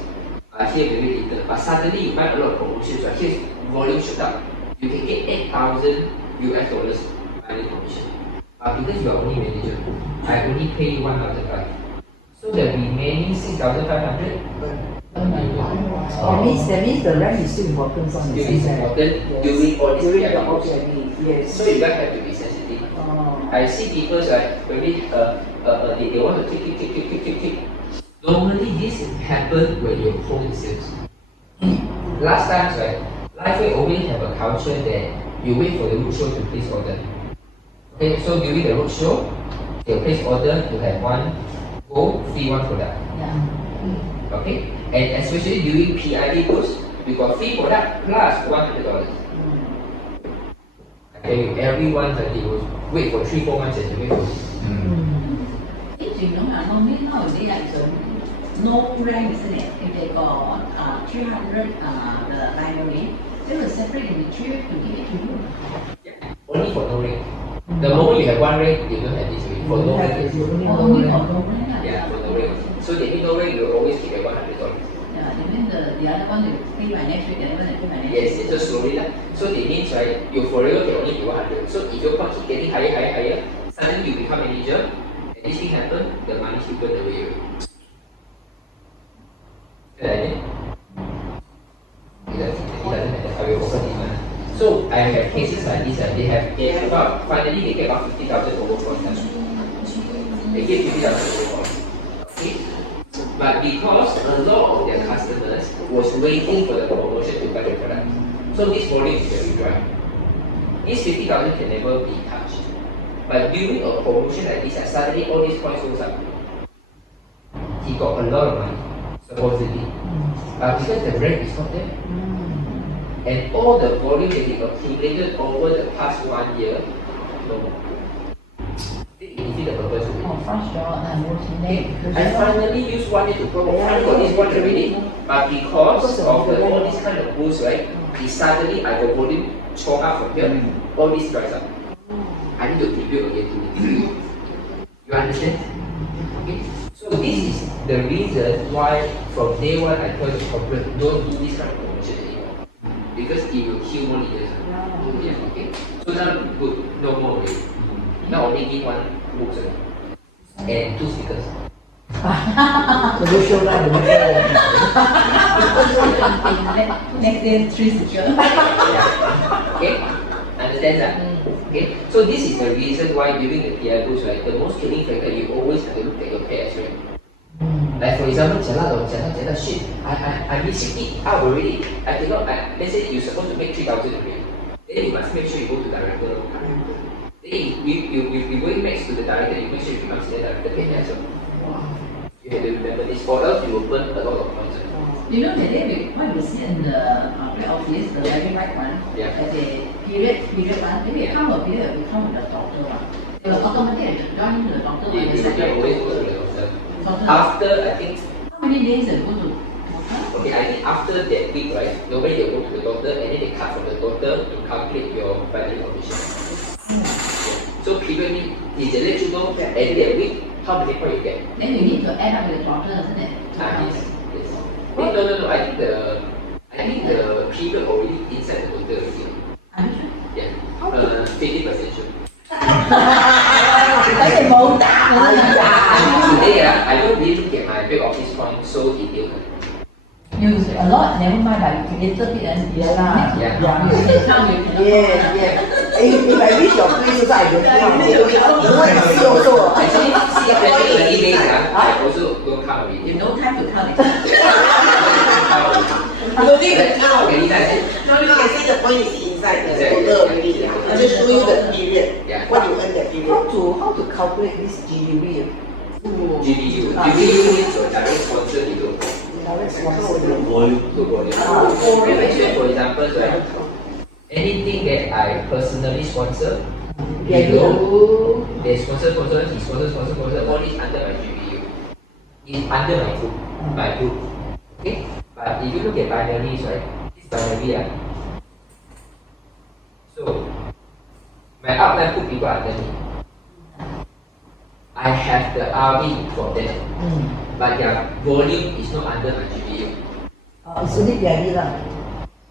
here maybe little, but suddenly you find a lot of promotions, right? Here's volume shoot up, you can get 8,000 US dollars money commission. Because you are only manager, I only pay you 1,500. So the remaining 6,500. That means the rent is still important from the It is important during all this period. Yes. So you guys have to be sensitive. I see people like maybe they want to tick. Normally this happens when you hold the sales. Last times, right, Lifeway always have a culture that you wait for the roadshow to place order. Okay, so during the roadshow, they place order, you have one go, free one product. Yeah. Okay, and especially during PID booths, you got free product plus $100. I tell you, everyone suddenly goes, wait for 3-4 months and you wait for Jinlong nowadays like no rank, isn't it? If they got 300 the binary, they will separate in the three to give it to you. only for no ring. The moment you have one ring, you don't have this ring. For no ring, yes. Only for no rank. Yeah, for no ring. So they need no ring, you always keep at $100. Yeah, they mean the other one will pay by next week, the other one will pay by next week. Yes, it's just slowly lah. So it means right, your forever can only be 100. So if your account keep getting higher, suddenly you become manager, and this thing happen, the money still burn away. It doesn't matter how you open it. So I have cases like this, they get about 50,000 over cost. They get 50,000 over cost. Okay? But because a lot of their customers was waiting for the promotion to buy the product, so this volume is very dry. This 50,000 can never be touched. But during a promotion like this, suddenly all these points goes up. He got a lot of money, supposedly. But because the rent is not there, and all the volume that he accumulated over the past 1 year, no. They defeat the purpose of it. Okay. I finally used 1 year to promote. I got this one already, but because of all this kind of boost, right, suddenly I got volume chop up from here, all this dries up. I need to rebuild again. You understand? Okay. So this is the reason why from day one I told the corporate don't do this kind of promotion anymore. Because it will kill more leaders. Yeah, okay. So now good, no more already. Now only give one book and 2 stickers. Next day, 3 stickers. Yeah. Okay? Understand that? Okay? So this is the reason why during the PR boost, right, the most killing factor you always have to look at your pairs, right? Like for example, shit, I missing it out already. I cannot, let's say you're supposed to make 3,000 already. Then you must make sure you go to director. Then you going next to the director, you make sure you become senior director pay as well. You have to remember this, or else you will burn a lot of points. You know, the day when we see in the office, the very right one, Yeah. as a period one, maybe a couple of period will come with the doctor one. They will automatically join the doctor one. You always go to the doctor. After, I think, How many days they go to doctor? okay, I think after that week, right, normally they go to the doctor and then they cut from the doctor to calculate your family condition. So period is they let you know every that week how many points you get. Then you need to add up with the doctor, isn't it? Yes. No. I think the period already inside the doctor already. Are you sure? Yeah. 50% sure. Today, I don't really look at my back office point so detailed. Use a lot, never mind, but you can little bit and Yeah lah. Yeah. You can count, you cannot Yes. If I reach your place, I will come. You want to see also. Actually, see after 20 days, I also don't count already. You no time to count it. You don't need to count. Okay, No, you can see the point is inside the total already. I just show you the period. Yeah. What you earn that period. How to calculate this GDP? GBU means your direct sponsor below. Direct sponsor. Volume. To volume. For example, right, anything that I personally sponsor, below, they sponsor, all this under my GBU. It's under my group. Okay? But if you look at binaries, right, this binary, so my upline put people under me. I have the RV for them, but their volume is not under my GBU. It's only PIB lah.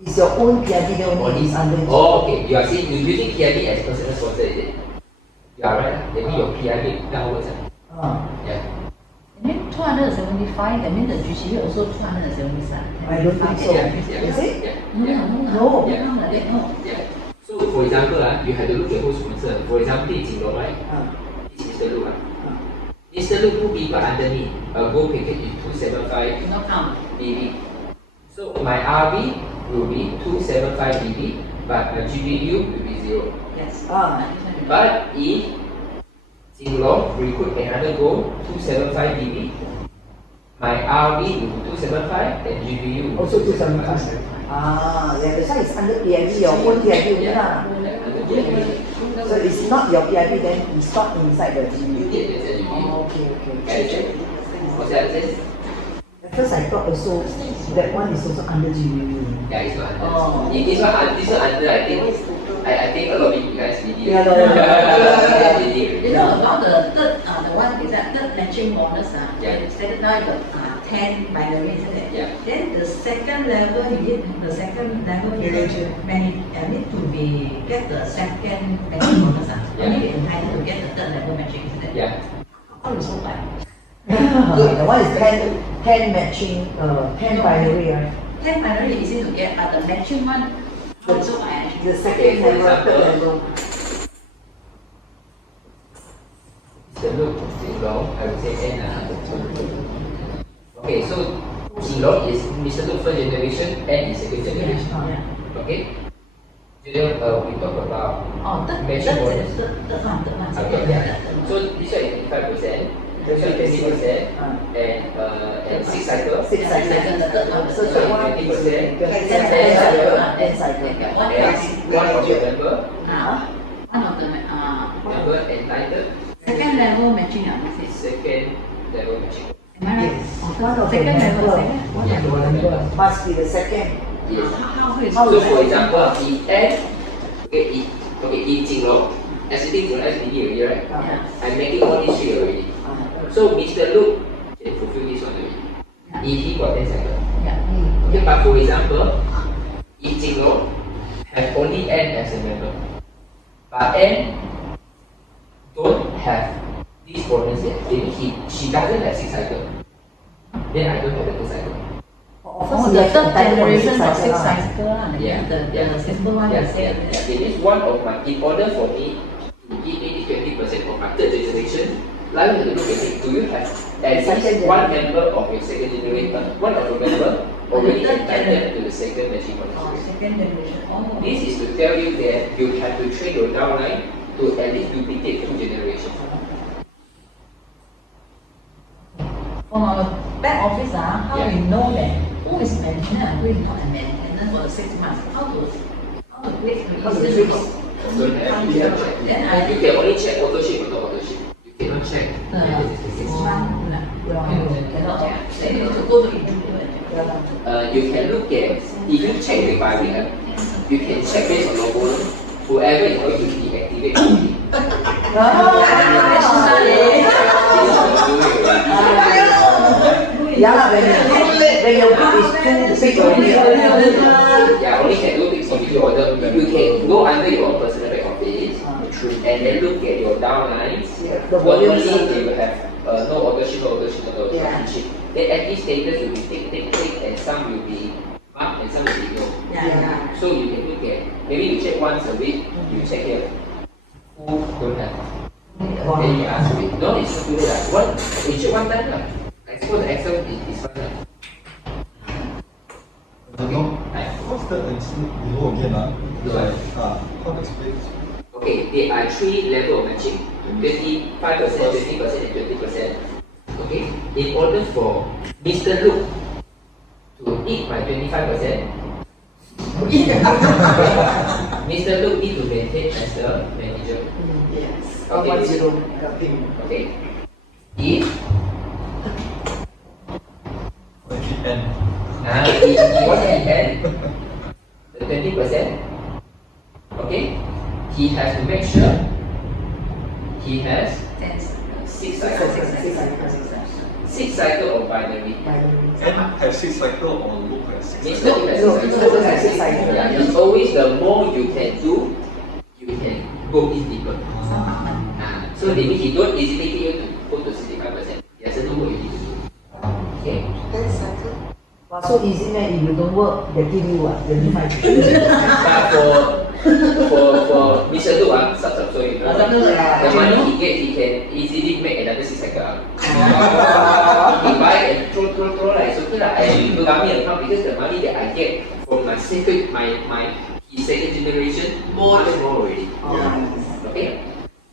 It's your own PIB that only is under. Oh, okay. You are saying you're using PIB as personal sponsor, is it? You are right. That means your PIB downwards. Yeah. And then 275, that means the GCU also 275. I don't think so. Is it? Yeah. No. Yeah. So, for example, you have to look at who's sponsor. For example, it's Jinlong, right? This is Mr. Lu. Mr. Lu, 2 people under me. A gold package is 275 No count. BB. So, my RB will be 275 BB, but my GBU will be 0. Yes. But if Jinlong recruit another goal 275 BB, My RV will 275 and GPU will Also 275. Ah, yeah, that's why it's under PIB, your own PIB only lah. So it's not your PIB, then it's not inside the GPU. Oh, okay. What's that? At first I thought also that one is also under GPU. Yeah, it's not under. Oh. This one under, I think a lot of you guys need it. Yeah, You know about the third, the one is that third matching bonus. Yeah. Started now the 10 binary, isn't it? Yeah. Then the second level, you need the second level need to be get the second matching bonus. Yeah. Only be entitled to get the third level matching, isn't it? Yeah. How is so bad? The one is 10 matching, 10 binary, right? 10 binary is easy to get, but the matching one, how is so bad actually? The second level, third level. The look of Jinlong, I would say N. Okay, so Jinlong is Mr. Look first generation and is second generation. Okay? Junior, we talk about matching bonus. Third one. Okay, yeah. So this one is 5%, this one is 20%, and 6 cycle. 6 cycles. So the one is 10 cycle. And one of your member One of the member entitled second level matching, second level matching. am I right? Yes. One of the Second level, member. second. One of the member must be the second. Yes. How is So for example, in Jinlong, as sitting to SBD already, right? I'm making all these three already. So Mr. Luke can fulfill this one already. If he got 10 cycle. Okay, but for example, in Jinlong, have only N as a member. But N don't have this bonus yet. She doesn't have 6 cycle. Then I don't have the 2 cycle. Oh, the third generation of 6 cycle, Yeah. the simple one you said. It means one of my, in order for me to give me 20% of my third generation, like you have to look at it. Do you have at least one member of your second generation, one of your member already entitled to the second matching bonus? Second generation. Oh. This is to tell you that you have to train your downline to at least duplicate 2 generations. From our back office, how Yeah. we know that who is maintenance and who is not a maintenance for the 6 months? How to create Don't have, you can check. You can only check auto ship or not auto ship. You cannot check. 6 months, cannot check. Then you need to go to individual. You can look at, if you check week by week, you can check based on logo. Whoever is going to deactivate the Yeah lah, when your group is too big already. Yeah, only can do big individual order. You can go under your own personal back office and then look at your downlines. The volume. Normally they will have no order ship. Then at this status will be tick, and some will be marked and some will be no. Yeah. So you can look at, maybe you check once a week, you check here. Who don't have? Then you ask me. No, it's not today. You check one time lah. I suppose the Excel is fine lah. What's the below again? Like, how to explain? Okay, there are 3 levels of matching, 25%, 20% and 20%. Okay, in order for Mr. Luke to eat my 25%, Mr. Luke need to maintain as the manager. Yes. Okay, 110 cutting. Okay. If he wants to end the 20%, okay, he has to make sure he has 6 cycles. 6 cycles of binary. And have 6 cycle or look at 6 Means cycle? Luke has 6 cycles. Yeah, it's always the more you can do, you can go in deeper. So that means he don't easily get you to go to 65%. There's a no more you need to do. Okay. Wow, so easy man, if you don't work, they give you what? 25%. But for Mr. Luke, so you know, the money he gets, he can easily make another 6 cycle. He buy and throw like so I do dummy account because the money that I get from my second his second generation much more already. Okay.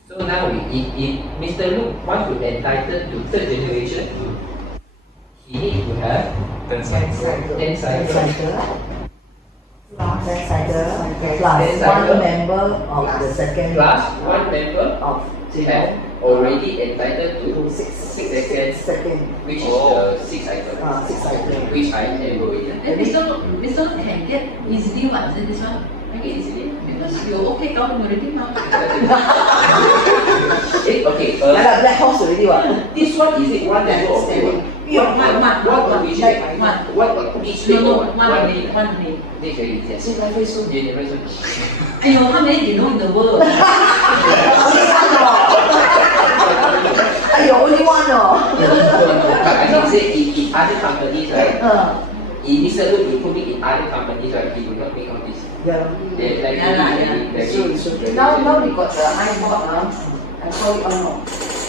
So now if Mr. Luke wants to entitle to third generation, he need to have 10 cycles. 10 cycles. Plus one member of the second Plus one member of have already entitled to six 6 seconds, second. which is the 6 cycles, 6 cycles. which I am going. Then this one can get easily what? Is it this one? Can get easily? Because you okay count already now. Okay, Yeah, lah, black horse already what? this one is it one level or two? What which what each level? One only. This very easy. 现在会说generation. Aiyo, how many you know in the world? Aiyo, only one I can say in other companies, right? In this level, you put it in other companies, right? He will not make all this. Yeah. Now we got the iPod, I call it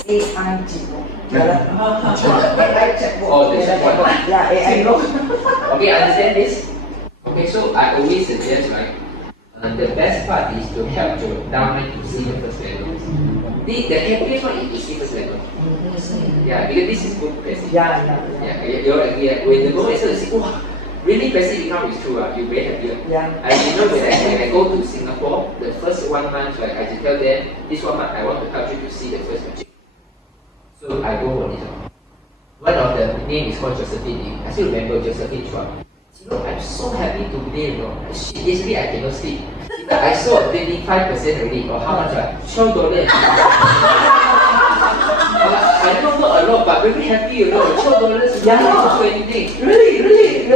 AI Jinlong. AI chatbot. Oh, the chatbot. Yeah, AI look. Okay, understand this? Okay, so I always suggest, right? The best part is to help your downline to see the first level. The happiest one is to see first level. Yeah, because this is good passive. Yeah. When the moment you see, wow, really passive income is true, you're very happy. Yeah. I remember when I go to Singapore, the first 1 month, right, I just tell them, this 1 month I want to help you to see the first magic. So I go for this one. One of the name is called Josephine. I still remember Josephine Chua. You know, I'm so happy today, you know. Yesterday I cannot sleep. I saw 25% already, or how much, right? $12. I know not a lot, but very happy, you know. $12, Yeah. not do anything. Really.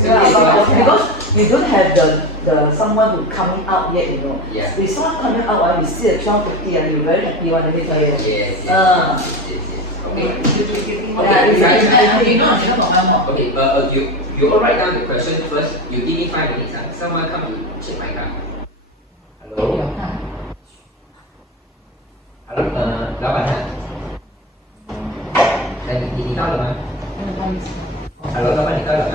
Yeah. Because we don't have the someone who coming out yet, you know. Yeah. With someone coming out, we see at 12:50 and you're very happy one, let me tell you. Yes. Okay. Okay, you all write down the question first. You give me 5 minutes. Someone come to check my card. Hello. Hello， 老板娘，你到了吗？Hello， 老板，你到了吗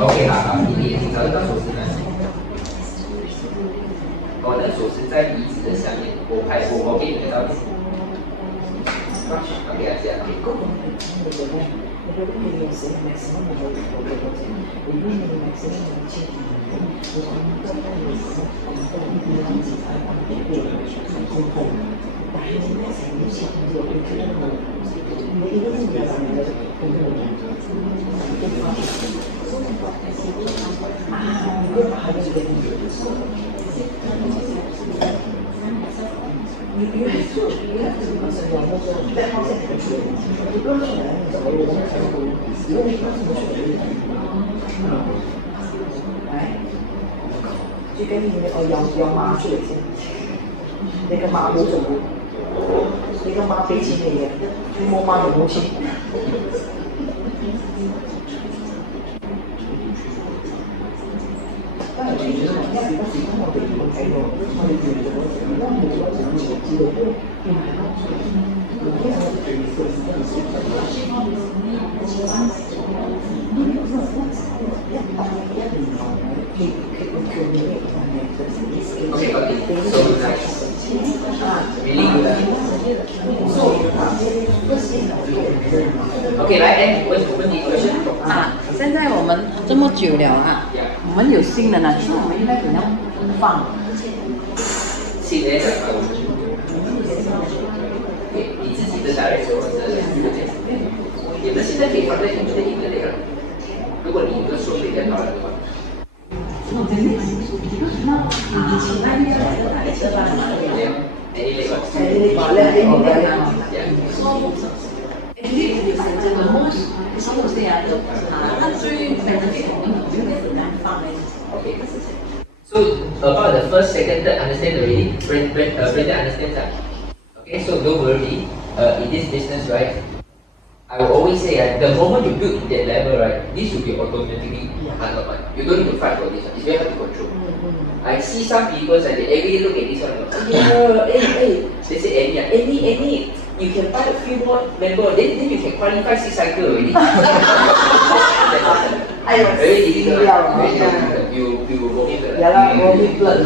？OK， 好，你找得到锁匙吗？那个锁匙在椅子的下面，我给你的照片。OK， 啊，这样。最緊要有碼出嚟先，你個碼好重要，你個碼俾錢你嘅，你冇碼就冇錢。當然最主要因為嗰時當我哋呢個睇到，我哋做咗嗰時候，因為冇嗰陣時知道都要係咯，因為我哋做嘅時間少，Okay, so nice. Really good. Okay, 来，问你 question。现在我们这么久了我们有新的呢，其实我们应该怎样放？新的你自己的 direct 你们现在可以放在你们的一个那个，如果你有个收费更好的话。So about the first, second, third, understand already? Brenda understands that? Okay, so don't worry. In this business, right? I will always say, the moment you build in that level, right, this will be automatically unlocked. You don't need to fight for this one. It's very hard to control. I see some people they every day look at this one. Hey, they say Annie, you can buy a few more members, then you can qualify 6 cycle already. Very difficult. You will vomit. Yeah, vomit blood.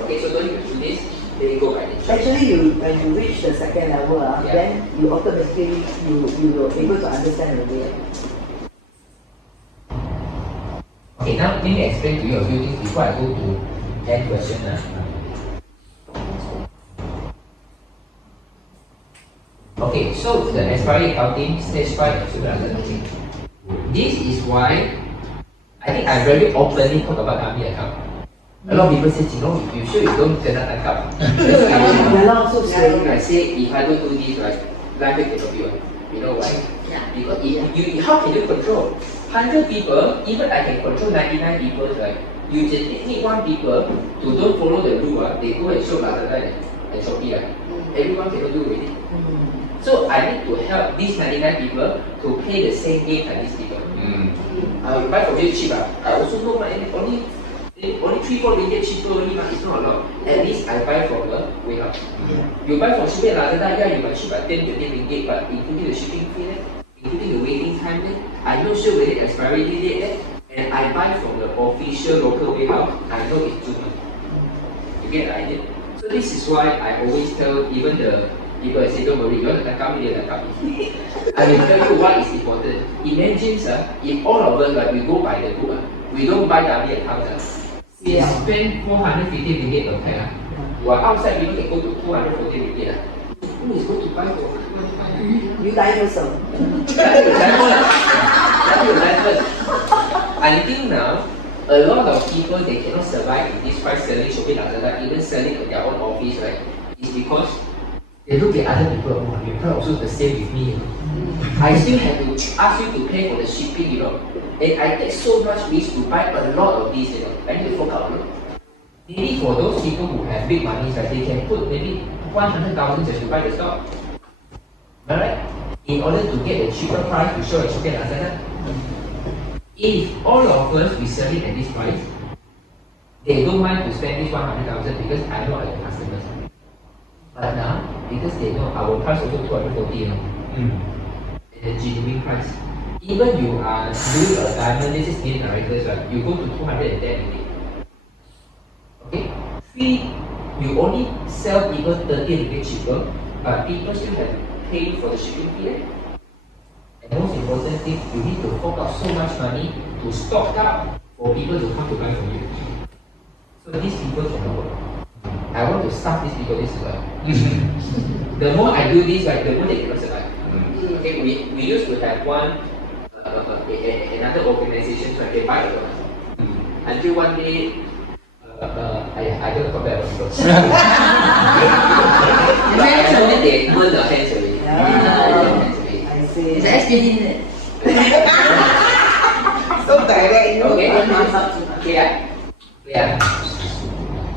Okay, so don't need to do this. Then you go by this. Actually, when you reach the second level, then you automatically you will able to understand already. Okay, now let me explain to you a few things before I go to end question. Okay, so the expiry accounting, stage 5, this is why I think I very openly talk about dummy account. A lot of people say, Jinlong, you sure you don't kena tangkap? I say, if I don't do this, right, life will take a view. You know why? Because if how can you control? 100 people, even I can control 99 people, right? You just need 1 people to don't follow the rule, they go and show Lazada and Shopee, everyone cannot do already. So I need to help these 99 people to play the same game as these people. You buy from very cheap, I also know only 3-4 ringgit cheaper only, it's not a lot. At least I buy from the warehouse. You buy from Shopee and Lazada, you might cheap at 10-20 ringgit, but including the shipping fee, including the waiting time, I'm not sure whether expiry date, and I buy from the official local warehouse, I know it's 2 months. You get the idea? So this is why I always tell even the people, I say, don't worry, you want to tangkap me, I will tell you what is important. Imagine, if all of us, we go by the book, we don't buy dummy accounts. We spend 450 ringgit per pair. While outside people can go to 240 ringgit. Who is going to buy for 1,500? You die yourself. Until now, a lot of people they cannot survive in this price selling Shopee Lazada, even selling at their own office, right? It's because they look at other people, you can also the same with me. I still have to ask you to pay for the shipping, and I take so much risk to buy a lot of these, I need to fork out, Maybe for those people who have big money, right, they can put maybe 100,000 just to buy the stock. Alright? In order to get a cheaper price to show a Shopee Lazada. If all of us we sell it at this price, they don't mind to spend this 100,000 because I know the customers. But now, because they know our price also 240, the genuine price. Even you are doing a diamond, this is in directors, right? You go to 210. Okay? Free, you only sell people 30 ringgit cheaper, but people still have to pay for the shipping fee. And the most important thing, you need to fork out so much money to stock up for people to come to buy from you. So these people cannot work. I want to start these people this way. The more I do this, right, the more they cannot survive. Okay, we used to have another organization trying to buy a lot. Until one day, I don't know about people. And they burn their hands away. I see. It's an SPD. So direct, Okay. Yeah.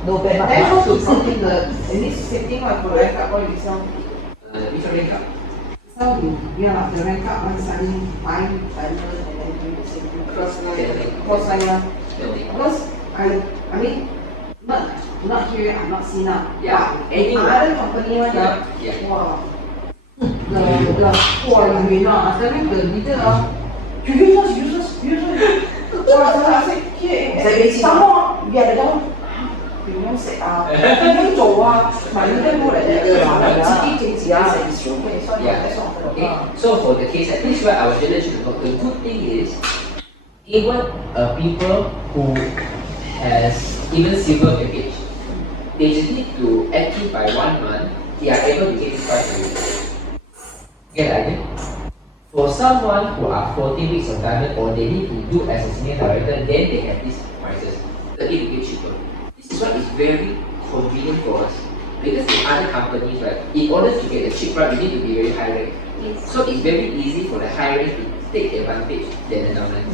No bad. Then how to setting the setting what for rank up all yourself? Which one rank up? So you have to rank up one signing, find timers, and then do the same thing. Cross signer. Because I mean, not here, I'm not seen now. Yeah. Other company one, wow. Wow, you know, after the leader, you wow, I said, here, some more, yeah, the one. 點樣食啊？點樣做啊？買呢啲過嚟自己整自己成熟嘅，所以有得上去。Okay. So for the case, this is what I was really trying to talk. The good thing is, even people who has even silver package, they just need to active by 1 month. They are able to get this price already. Get the idea? For someone who are 14 weeks of diamond, or they need to do as a senior director, then they have these prices 30 ringgit cheaper. This is what is very convenient for us. Because in other companies, right, in order to get a cheap price, you need to be very high rank. So it's very easy for the high rank to take advantage than the downline.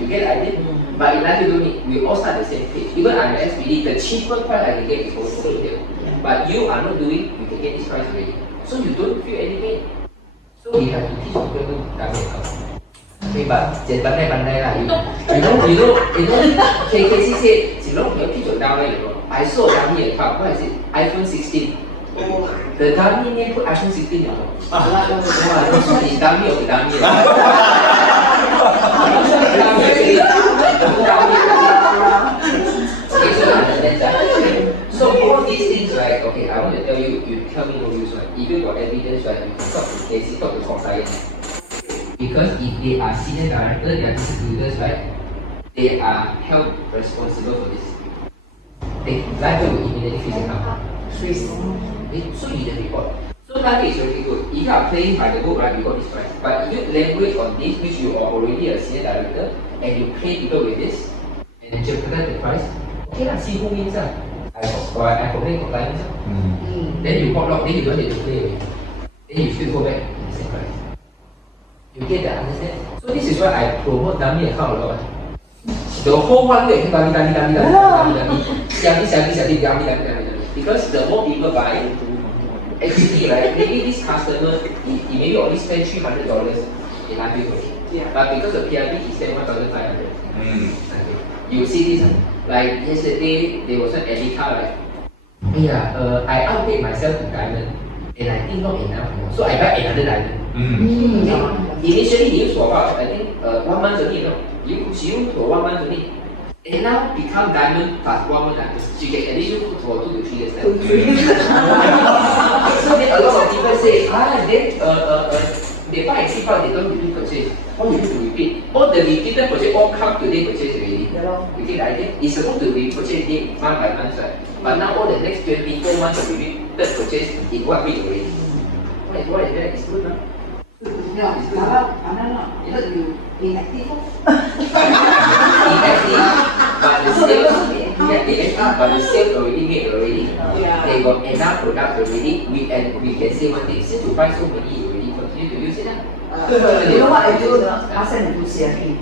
You get the idea? But in life, you don't need, we all start the same page. Even I'm an SPD, the cheaper price I can get is also here. But you are not doing, you can get this price already. So you don't feel any pain. So we have to teach people to diamond. Okay, but just pandai lah. You know, KKC said, Jinlong, you teach your downline, I saw a dummy account, what is it? iPhone 16. The dummy name put iPhone 16, wow, this one is dummy of the dummy. Okay, so all these things, right, okay, I want to tell you, senior director, they are distributors, right? They are held responsible for this. They liability will immediately freeze account. Freeze. So you just report. So that is really good. If you are playing by the book, right, you got this price. But if you leverage on this, which you are already a senior director, and you pay people with this, and then jeopardize the price, okay lah, see who wins lah. I complain compliance. Then you pop lock, then you don't need to play with. Then you still go back to the same price. You get that, understand? So this is why I promote dummy account a lot. The whole 1 week, dummy. Because the more people buy, actually, right, maybe this customer, he maybe only spend $300 in life with me. But because of PIB, he spent 1,500. You see this, like yesterday, there was an edit car, right? Yeah, I outpaid myself to diamond, and I think not enough more. So I buy another diamond. Initially, he used for about, I think, 1 month only, you know. She used for 1 month only. And now become diamond plus 1 month. She can at least use for 2 to 3 years. So then a lot of people say, then they buy and keep out, they don't repeat purchase. All you need to repeat. All the repeated purchase all come to their purchase already. You get the idea? It's supposed to be purchased month by month, right? But now all the next 24 months of repeated purchase in 1 week already. What is that? It's good, no? Yeah, because you inactive. But the sales already made already. They got enough products already. We can say one thing, since you buy so many already, continue to use it. You know what I do? Ask them to do CRP.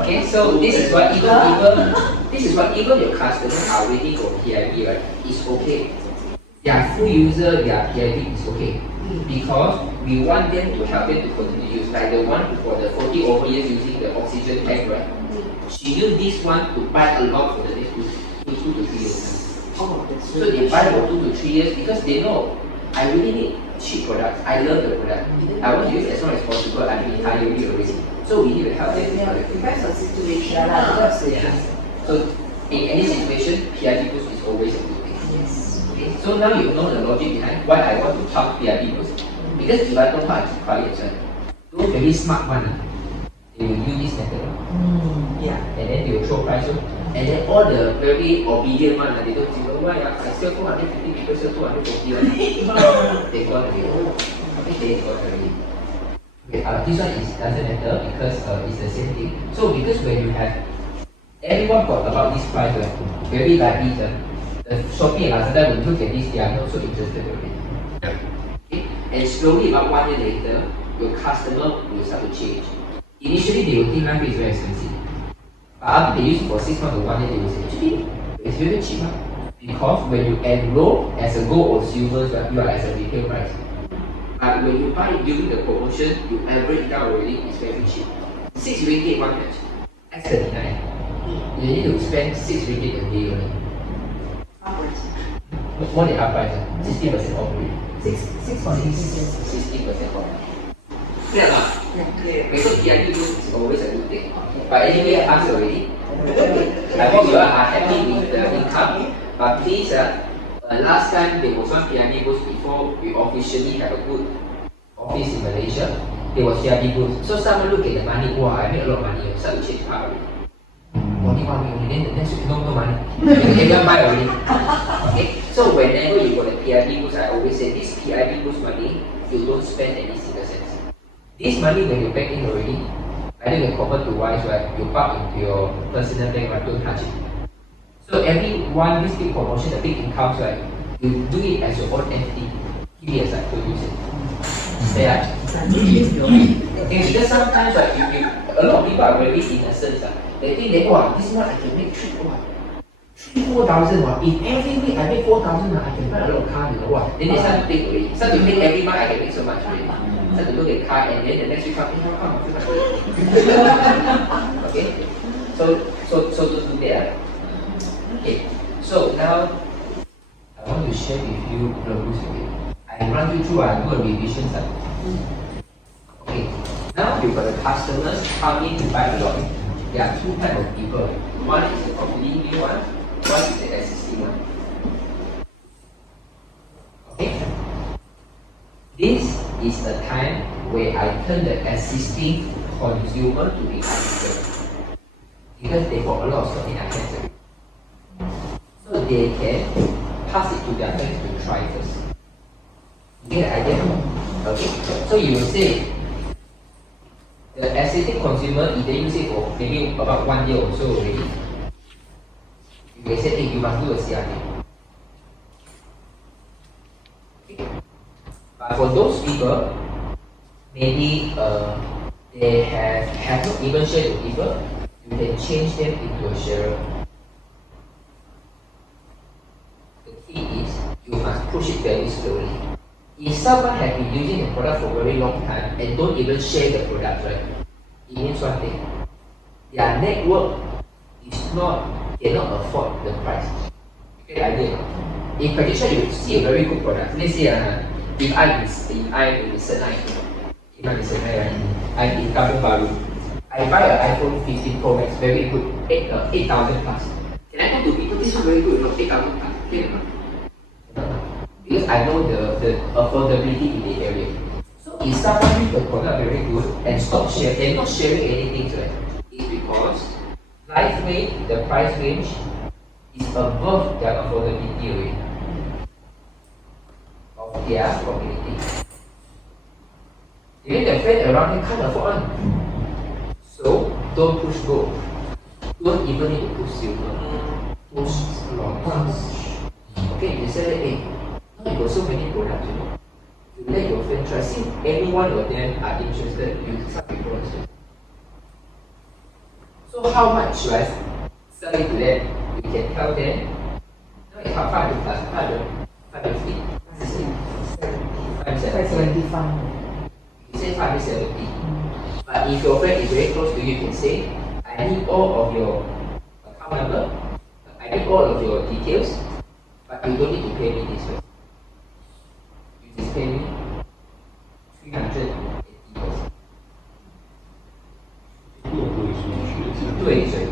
Okay, so this is what even your customers are waiting for PIP, right? It's okay. Their full user, their PIP is okay. Because we want them to help them to continue to use. Like the one for the 40 over years using the oxygen tank, right? She used this one to buy a lot for the next 2 to 3 years. So they buy for 2 to 3 years because they know I really need cheap products. I love the product. I want to use as long as possible. I'm retiring already. So we need to help them. Depends on situation. So in any situation, PIP boost is always a good thing. Okay? So now you know the logic behind why I want to talk PIP boost. Because if I don't talk, I keep quiet. Those very smart one, they will use this method. And then they will throw price. And then all the very obedient one, they don't say, why I sell 250 people sell 240. They got already. They got already. Okay, this one doesn't matter because it's the same thing. So because when you have everyone got about this price, very likely the Shopee and Lazada will look at this, they are not so interested already. Okay? And slowly about 1 year later, your customer will start to change. Initially they will think life is very expensive. But after they use it for 6 months or 1 year, they will say, actually, it's very cheap. Because when you enroll as a gold or silver, you are as a retail price. But when you buy during the promotion, you average down already, it's very cheap. 6 ringgit one batch. That's 39. You need to spend 6 ringgit a day only. More than half price, 60% off already. 60% off. Clear lah? Okay, so PIP is always a good thing. But anyway, I asked already. I hope you are happy with the income. But please, last time there was one PIP boost before we officially have a good office in Malaysia. There was PIP boost. So someone look at the money, wow, I made a lot of money. Start to change part already. Only 1 week only, then the next week no money. Everyone buy already. Okay, so whenever you got a PIP boost, I always say this PIP boost money, you don't spend any single cent. This money when you back in already, either you convert to wise, right? You park into your personal bank, right? Don't touch it. So every one this big promotion, the big incomes, right? You do it as your own entity. Keep it aside to use it. Yeah. Because sometimes, right, a lot of people are very innocent. They think that, wow, this month I can make 4,000. If every week I make 4,000, I can buy a lot of cars. Then they start to think already. Start to think every month I can make so much already. Start to look at car and then the next week come, how come? Okay? So to do that. Okay. So now I want to share with you the rules again. I run you through and do a revision. Okay. Now you've got the customers coming to buy a lot. There are 2 types of people. One is the completely new one is the existing one. Okay? This is the time where I turn the existing consumer to be user. Because they got a lot of stuff in their hands already. So they can pass it to their friends to try first. You get the idea? Okay. So you will say the existing consumer, if they use it for maybe about 1 year or so already, you can say, hey, you must do a CRT. Okay. But for those people, maybe they have not even shared with people, you can change them into a sharer. The key is you must push it very slowly. If someone has been using the product for a very long time and don't even share the product, right, it means one thing. Their network cannot afford the price. You get the idea? In practice, you see a very good product. Let's say if I'm in Selain, I'm in Kampung Baru, I buy an iPhone 15 Pro Max, very good, 8,000 plus. Can I go to people, this one very good, 8,000 plus? Because I know the affordability in the area. So if someone thinks the product very good and stop sharing, they're not sharing anything, right? It's because the price range is above their affordability rate of their community. Even their friends around them can't afford one. So don't push gold. Don't even need to push silver. Push bronze. Okay, you say, hey, now you got so many products, you know. You let your friend try. See, any one of them are interested, you start with bronze. So how much should I sell it to them? You can tell them, no, it's 500 plus 550. 575. You say 570. But if your friend is very close to you, you can say, I need all of your account number, I need all of your details, but you don't need to pay me this way. You just pay me 380 dollars. 对对对。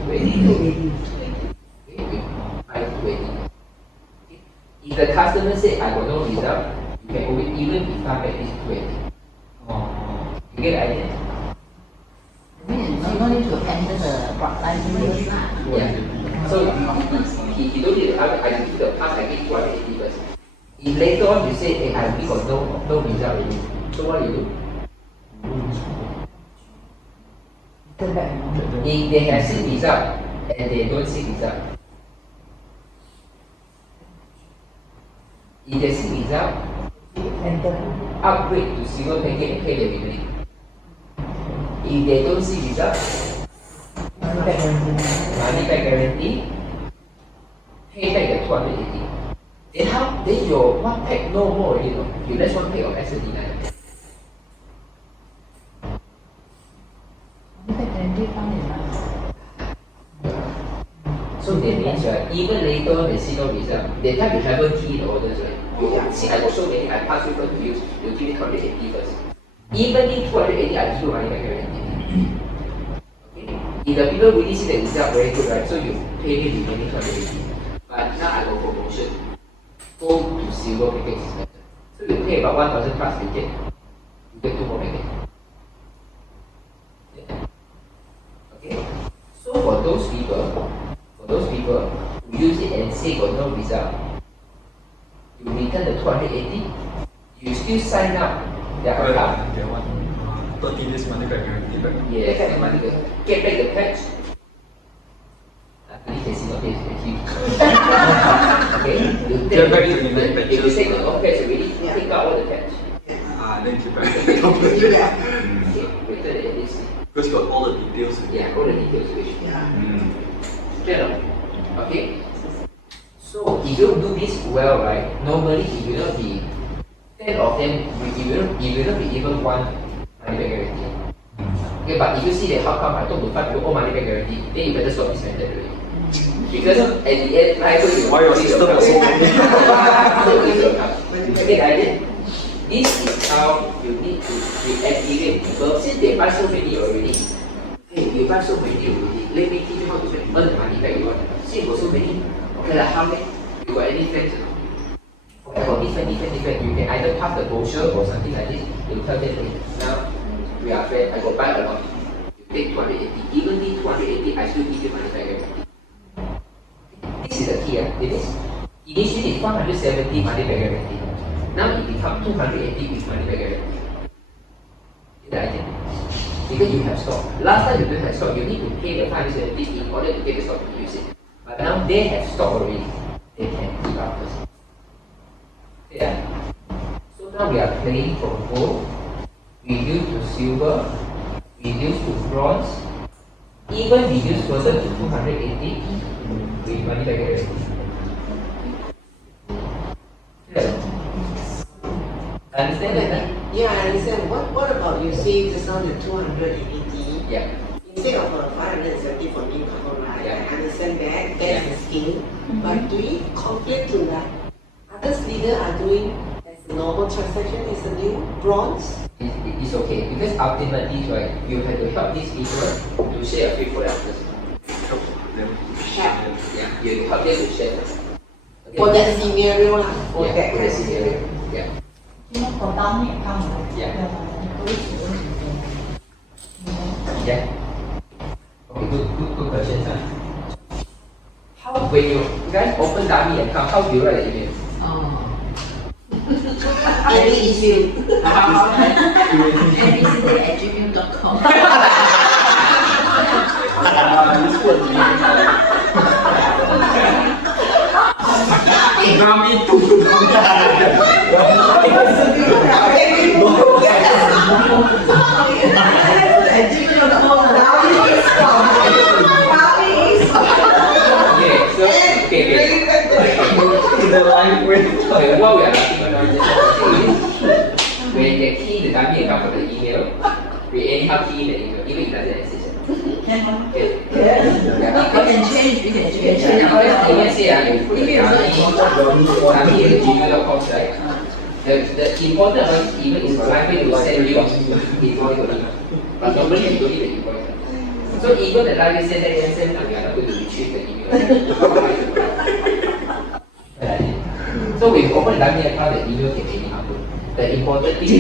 If the customer say I got no result, you can always even refund back this 280. You get the idea? No need to enter the license. Yeah. So he don't need to, I give the pass, I give 280 first. If later on you say, hey, I really got no result already, so what do you do? Turn back. If they have seen result and they don't see result, if they see result, Enter. upgrade to silver package and pay the remaining. If they don't see result, Money back guarantee. money back guarantee, pay back the 280. Then how? Then your one pack no more already, no? You less one pack of S39. So that means even later on they see no result. The time you haven't key in orders, right? You see, I got so many, I pass you first to use, you give me 280 first. Even in 280, I give you money back guarantee. Okay? If the people really see the result very good, right? So you pay me remaining 280. But now I got promotion. Gold to silver package is better. So you pay about 1,000 plus packet. You get 2 more packets. Okay? So for those people who use it and say got no result, you return the 280, you still sign up their account. 30 days money back guarantee back. Yeah, get money back. Get back the patch. You can see my face, okay? Get back to the If you say got no patch already, take out all the patch. Then keep back. Okay, return it at least. Because got all the details. Yeah, all the details which. Clear? Okay? So if you do this well, right, normally it will not be 10 of them, it will not be even one money back guarantee. Okay, but if you see that how come I talk to 5 people, all money back guarantee, then you better stop this method already. Because at the end, why your system has so many? Okay, I did. This is how you need to reactivate people. Since they buy so many already, hey, you buy so many already, let me teach you how to earn the money back you want. See, you got so many. Okay, like how many? You got any friends? Okay, for different. You can either pass the brochure or something like this. You tell them, now, we are friends, I go buy a lot. You take 280. Even the 280, I still give you money back every month. This is the key. It is initially 170 money back every month. Now it becomes 280 with money back every month. Is the idea? Because you have stock. Last time you don't have stock, you need to pay the 570 in order to get the stock to use it. But now they have stock already. They can keep up first. Yeah. So now we are playing from gold, reduce to silver, reduce to bronze, even reduce further to 280 with money back every month. Understand that? Yeah, I understand. What about you say just now the 280? Yeah. Instead of 570 for new couple, right? Yeah. I understand that. That's Yeah. the scheme. But do you compare to that? Others leaders are doing as a normal transaction as a new bronze? It's okay because ultimately, right, you have to help these people to share a free product first. Yeah, you help them to share first. Okay. For that scenario lah. For Yeah, that for kind the of scenario. scenario. Yeah. Còn đóng miệng không? Yeah. Yeah. Okay, good question, sir. When you guys open dummy account, how do you write the email? Any issue? abcd@gmail.com. Nami tu. Okay, what we are asking about is when they key the dummy account for the email, we anyhow key in the email, even if it doesn't exist. Can Okay. you can change. You can change. Even say you put the dummy in gmail.com, right? The important one even is for likely to send you invoice only. But normally you don't need the invoice. So even the library send that and send, we are not going to retrieve the email. So when you open the dummy account, the email can anyhow go. The important thing is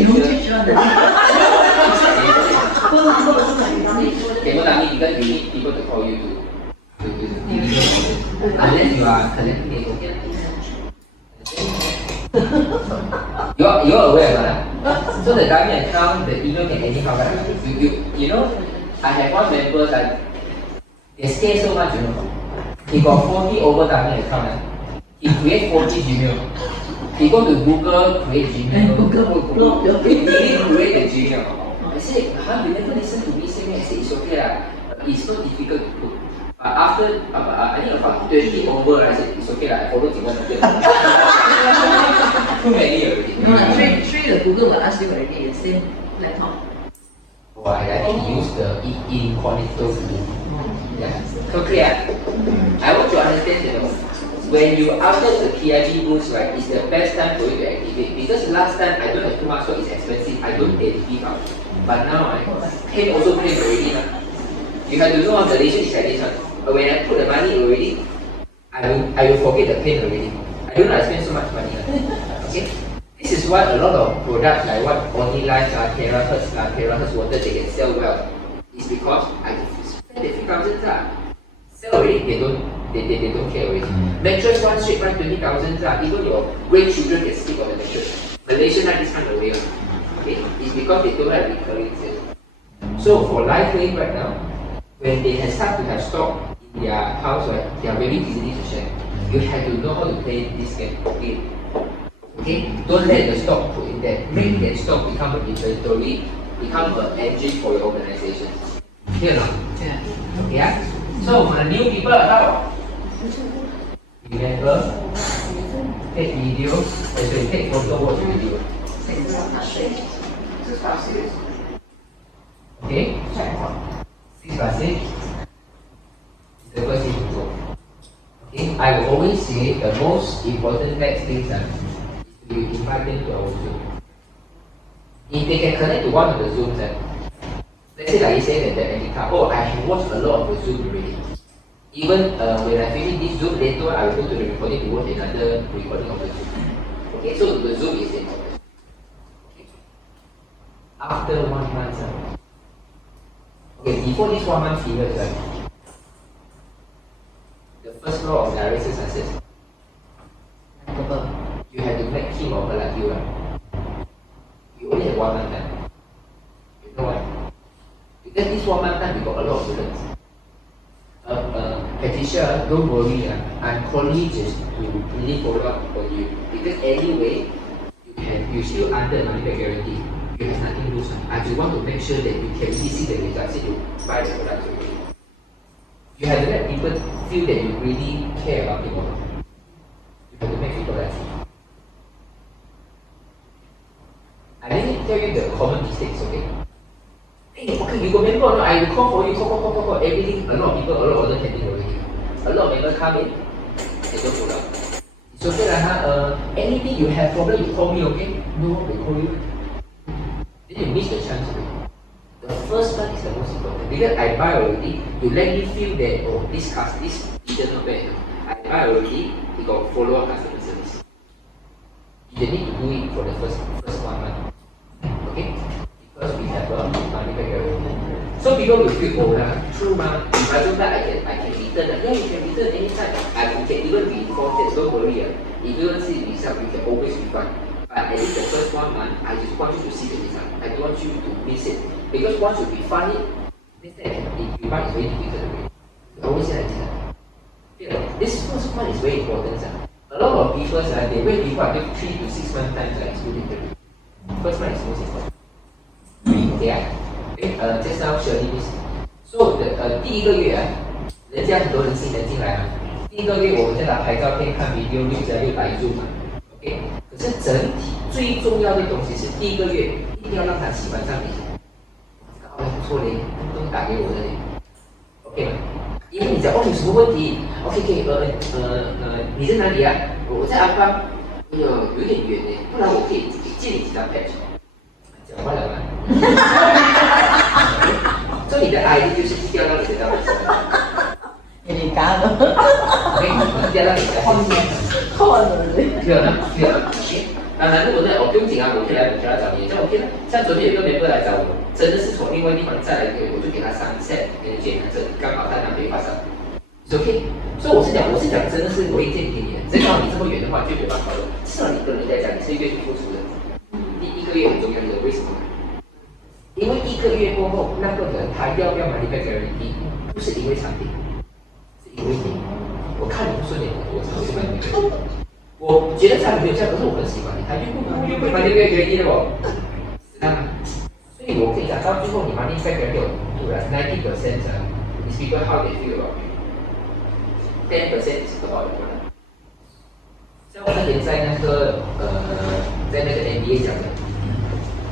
okay, what I mean because you need people to call you to use the email. Unless you are connecting it, okay? You're aware of that? So the dummy account, the email can anyhow right? You know, I have one member that they scare so much, you know. He got 40 over dummy account. He create 40 Gmail. He go to Google, create Gmail. He really create a Gmail. I said, you never listen to me say, I said, it's okay lah. It's not difficult to put. But after, I think about 20 over, I said, it's okay lah. I follow Jinlong Health Group. Too many already. No, three the Google will ask you already the same laptop. Why? I think use the incognito view. Yeah. So clear. I want to understand, you know, when you upload the PIB boost, right, it's the best time for you to activate. Because last time I don't have too much, so it's expensive. I don't pay the fee out. But now I claim also claim already. You have to know how the relation is like this one. But when I put the money already, I will forget the pain already. I don't like spend so much money. Okay? This is why a lot of products like what Onilife, terahertz water, they can sell well. It's because I spend the 3,000 sell already, they don't care already. Mattress one straight run 20,000 even your grandchildren can sleep on the mattress. Malaysia not this kind of way. Okay? It's because they don't have recurring sales. So for LifeWave right now, when they have start to have stock in their house, right, they are very easily to share. You have to know how to play this game. Okay? Don't let the stock put in there. Make that stock become an inventory, become an engine for your organization. Clear now? Yeah. Yeah? So for the new people, how? Remember, take video, actually take photo, watch video. Okay? 6+6 is the first thing to go. Okay? I will always say the most important next thing is to invite them to our Zoom. If they can connect to one of the Zooms, let's say like you say that the Anita, I have watched a lot of the Zoom already. Even when I finish this Zoom, later I will go to the recording to watch another recording of the Zoom. Okay, so the Zoom is important. Okay. After 1 month, Okay, before this 1 month period, right? The first law of direct success. You have to make him or her like you, right? You only have 1 month time. You know why? Because this 1 month time, you got a lot of students. Patricia, don't worry. I'm calling you just to really follow up on you. Because anyway, you still under money back guarantee. You have nothing to lose. I just want to make sure that you can really see the results that you buy the product already. You have to let people feel that you really care about people. You have to make people like you. I didn't tell you the common mistakes, okay? Hey, okay, you go member or not? I will call for you, call. Everything, a lot of people, a lot of other can do already. A lot of members come in, they don't follow up. It's okay lah, anything you have problem, you call me, okay? No, they call you. Then you miss the chance already. The first one is the most important. Because I buy already, you let me feel that, oh, this is not bad. I buy already, you got follow up customer service. You need to do it for the first 1 month. Okay? Because we have a money back guarantee. So people will feel, oh, true ma, if I don't buy, I can return. Yeah, you can return anytime. You can even be defaulted, don't worry. If you don't see the result, you can always refund. But at least the first 1 month, I just want you to see the result. I don't want you to miss it. Because once you refund it, next time if you buy, it's very difficult already. I always say like this. This first one is very important. A lot of people, they wait before 3 to 6 months time to exclude it. First one is most important. Okay, just now Shirley Miss. So 第一个月人家很多人新人进来第一个月我们在那拍照片、看 video 600入嘛 ，OK。可是整体最重要的东西是第一个月一定要让他喜欢上你。哦，不错嘞，都打给我的嘞 ，OK 吗？因为你讲哦有什么问题 ，OK 可以你在哪里啊？我在安邦，哎呦有点远呢，不然我可以借你几张 patch。讲话了吗？所以你的 ID 就是一定要让你得到你喜欢。有点干了。一定要让你得到你喜欢。对啊，当然如果在不用紧啊，我可以来找你，这样 OK 了。像昨天有个 member 来找我，真的是从另外地方再来我就给他3 set 给你健康证，刚好他男朋友发烧。It's OK， 所以我是讲真的是我会建议给你的。再加上你这么远的话，就没办法了。至少你跟人家讲，你是愿意付出的。第1个月很重要，你知道为什么吗？因为1个月过后，那个人他要不要买 money back guarantee， 不是因为产品，是因为你。我看你不顺眼，我才会买你。我觉得产品没有这样，可是我很喜欢你，他又不买 money back guarantee 的哦，所以我可以讲到最后，你 money back guarantee 有90% is people how they feel about you。10% is about the product。像我之前在那个MBA 讲的，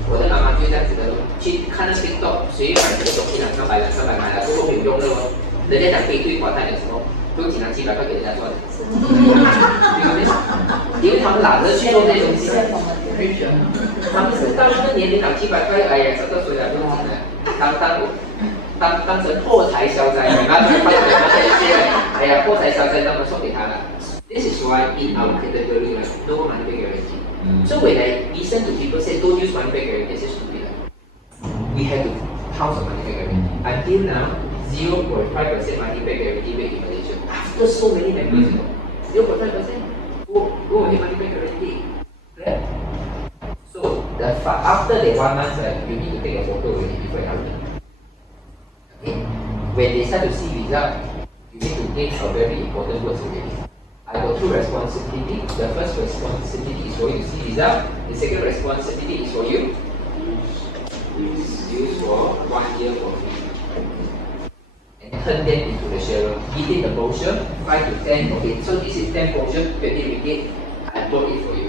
我的妈妈就这样子的，去看那 TikTok， 谁买这个东西200、300买了，过后没有用的哦，人家讲可以退款，代表什么？不用紧拿700块给人家赚，因为他们懒得去做这些东西，他们是到那个年龄拿700块，哎呀，找到谁了不用紧的，当成破财消灾，拿去换那些，哎呀，破财消灾，那么送给他了。This is why in our category, no money back guarantee. So when I listen to people say don't use money back guarantee, it's stupid. We have to house a money back guarantee. Until now, 0.5% money back guarantee rate in Malaysia. After so many members, 0.5%. Go ahead, money back guarantee. Right? So after the 1 month, you need to take a photo already before you have it. Okay? When they start to see result, you need to take a very important words already. I got 2 responsibilities. The first responsibility is for you to see result. The second responsibility is for you use for 1 year for free. And turn them into the sharer. Give it the brochure, 5 to 10. Okay, so this is 10 brochure, 20 ringgit. I bought it for you.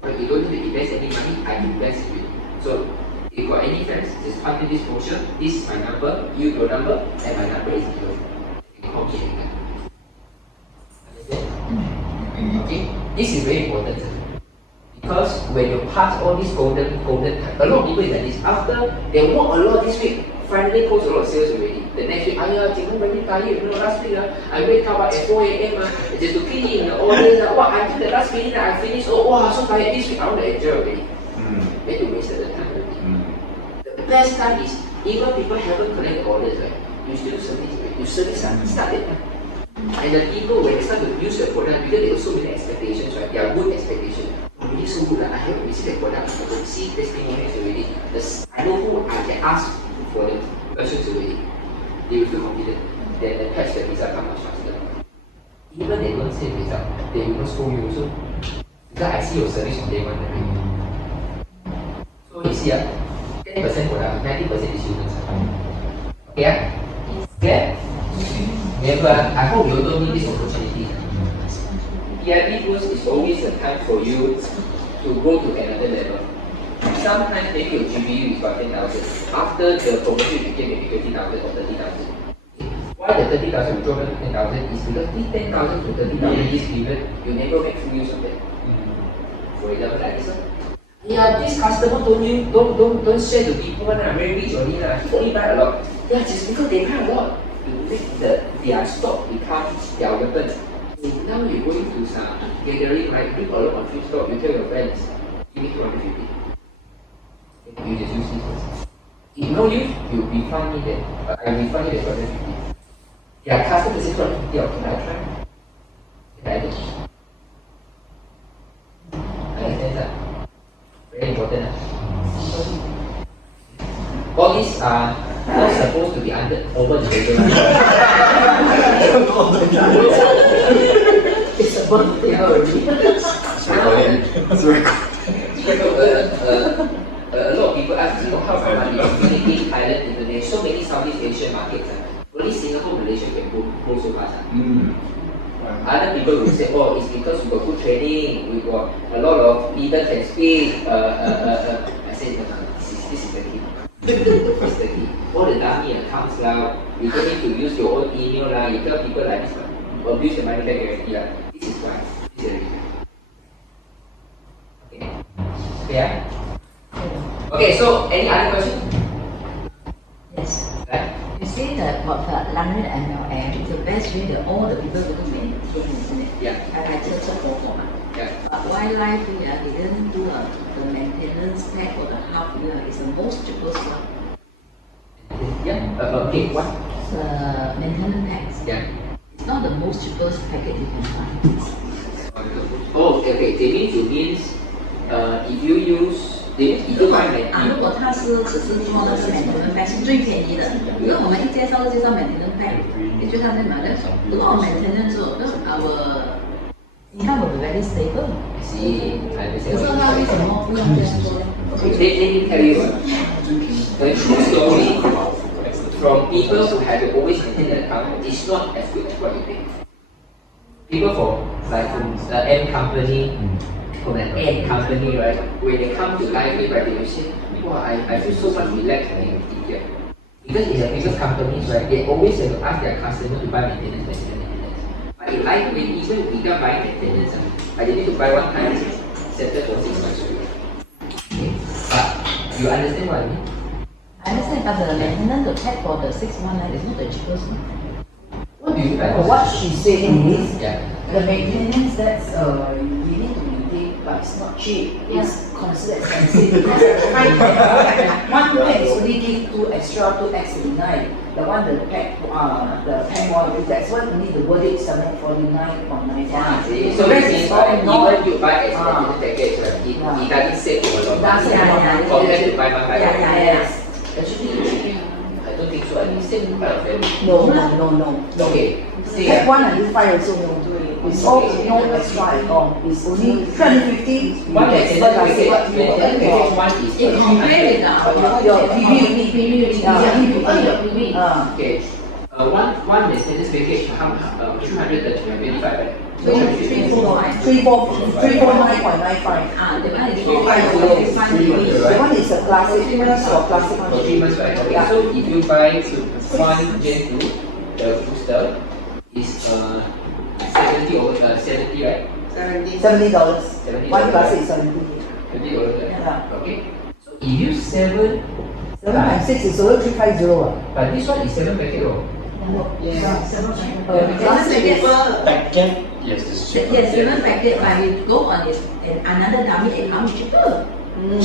But you don't need to invest any money, I invest in you. So if you got any friends, just copy this brochure. This is my number, your number, and my number is below. You can copy it. Okay, this is very important because when you pass all this golden time, a lot of people is like this. After they work a lot this week, finally close a lot of sales already. The next week, Jinlong very tired. Last week I wake up at 4 a.m. Just to clean all this. Until the last cleaning I finished. Oh, wow, so tired. This week I want to enjoy already. Then you wasted the time already. The best time is Even people haven't collected orders, right? You still service, right? You service started. And the people, when they start to use the product, because they have so many expectations, right? They are good expectations. Oh, really so good, I haven't received the product. I don't see testimonials already. I know who I can ask for the questions already. They will feel confident that the patch the result come much faster. Even they don't see the result, they will not scold you also. Because I see your service on day one already. So you see, 10% product, 90% is humans. Okay? Yeah? Never. I hope you don't need this opportunity. PIP boost is always a time for you to go to another level. Sometimes maybe your GPU is about 10,000. After the promotion you get maybe 20,000 or 30,000. Why the 30,000 will drop down to 10,000 is because this 10,000 to 30,000 this period, you never make full use of it. For example, like this one. Yeah, this customer don't share to people one, very rich only lah. He only buy a lot. Yeah, just because they buy a lot, you make their stock become their weapon. Now you're going to some gathering, right? Bring a lot of free stock. You tell your friends, give me 250. You just use this first. If no use, you refund me that. I refund you the 250. Yeah, customer says 250. Can I try? Can I do? Understand that? Very important. All these are not supposed to be over the table. It's about the table. A lot of people ask, how come Philippines, Thailand, Indonesia, so many Southeast Asian markets, only Singapore, Malaysia can go so fast. Other people will say, oh, it's because we got good training, we got a lot of leaders can speak. I say, this is the key. This is the key. All the dummy accounts now, you don't need to use your own email now, you tell people like this one, abuse the money back guarantee. This is why. This is the reason. Okay. Yeah? Okay, so any other question? Yes. Right? You say that about the London MLM is the best way that all the people will maintain, isn't it? Yeah. Yeah. But wildlife, they didn't do the maintenance pack for the half year. It's the most cheapest one. Yeah. Okay, what? The maintenance packs. Yeah. It's not the most cheapest package you can find. Oh, okay. They means if you use. 如果他是只是做那个 maintenance pack 是最便宜的，因为我们一介绍 maintenance pack， 你觉得他在买的？如果我 maintenance 做，那 our income will be very stable。可是他为什么不用这样做呢 Let me tell you the true story from people who have always maintained an account is not as good as what you think. People from the M company. From an end company, right? When they come to library, right, they will say, wow, I feel so much relaxed and here. Because in the biggest companies, right, they always have to ask their customer to buy maintenance. But in library, even without buying maintenance, they need to buy one time, settle for 6 months. Okay. But you understand what I mean? I understand, but the maintenance pack for the 6 months is not the cheapest one. What do you mean by What she's saying is, yeah. the maintenance that's you need to maintain, but it's not cheap. It's considered expensive because one pack is only give 2 extra, 2x9. The one the pack one, that's what you need the word it 749.95. So it means even you buy extended package, right? It doesn't save you a lot. Compared to buy one package. Yes. I don't think so. I think same quite a fair. No. Okay. Pack 1 and 5 also no. It's all no extra at all. It's only 350. One extended package, one is If you compare with Your PV. okay. One maintenance package, 235, right? 349.95. the one is 350. The one is a classic, for classic one. For 3 months, right? Okay, so if you buy one Gen 2, the booster is 70, right? $70. One classic is 70. $70, Yeah. okay. So if you 7 times 6 is over 350. but this one is 7 packet or? Packet? Yes, it's cheaper. Yes, 7 packet, but you go on is another dummy account cheaper. Dummy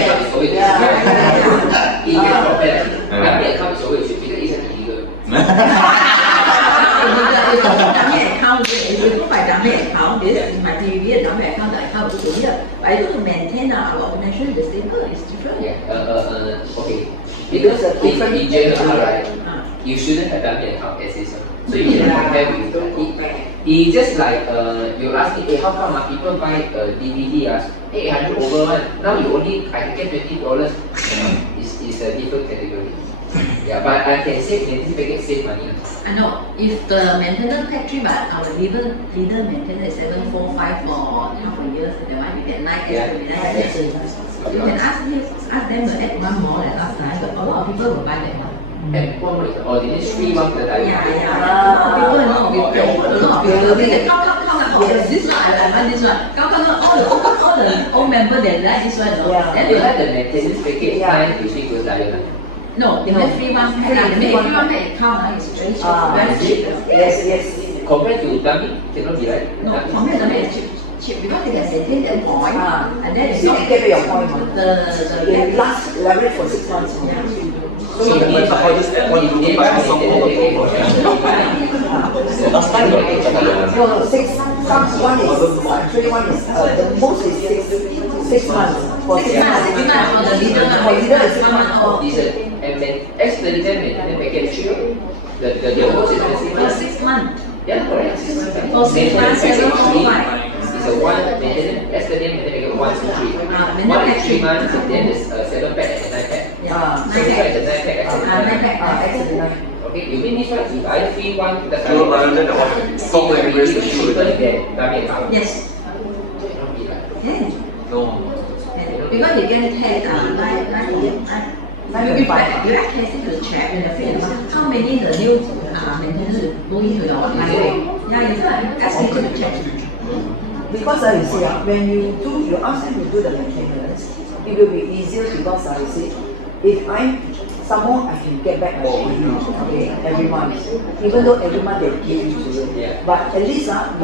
account is always cheaper. You can compare. Dummy account is always because it's an illegal. Dummy account is không phải dummy account. This is my previous dummy account. The account is here. But I do to maintain our automation. The same is different. Yeah. Okay. Because in general, right, you shouldn't have dummy account as this one. So you can compare with it. It's just like you ask me, hey, how come people buy DVD as 800 over one? Now you only I can get $20. It's a different category. Yeah, but I can save maintenance package save money. I know. If the maintenance pack 3 baht, our leader maintenance is 745 for half a year. So that one you get 9 extra. You can ask them to add one more than last time, but a lot of people will buy that one. And one more is the ordinary free one for the diet. People know. This one, I want this one. All the old members they like this one. Then you like the maintenance package time between good diet. No, they make free one pack. They make free one pack account. It's very cheap. Very cheap. Yes. Compared to dummy, cannot be right. No, compared to dummy, it's cheap because they can maintain their point. And then it's You not can get your point. the last leverage for 6 months. So you need to hold this one buy some more. Last time you No, 6 months. One is actually one is the most is 6 months. For 6 months. 6 months for the leader. For leader is 1 month. Listen, and then X39 maintenance package 3, the most expensive For one. 6 months. Yeah, correct. 6 months. For 6 months, 745. It's a one maintenance, X39 maintenance package 1 to 3. 1 to 3 months, and then there's a 7 pack and a 9 pack. Yeah, 9 So this one is a 9 pack. pack. Okay, you mean this one if I free one, that's So rather than the one, so like it's cheaper than dummy account. Yes. Cannot be right. Yeah. No. Because you get paid you actually to check in the field how many the new maintenance going to your line. Yeah, it's asking to check. Because you see, when you ask them to do the maintenance, it will be easier because you see, if somehow I can get back my money, every month. Even though every month they give you to you. But at least you ask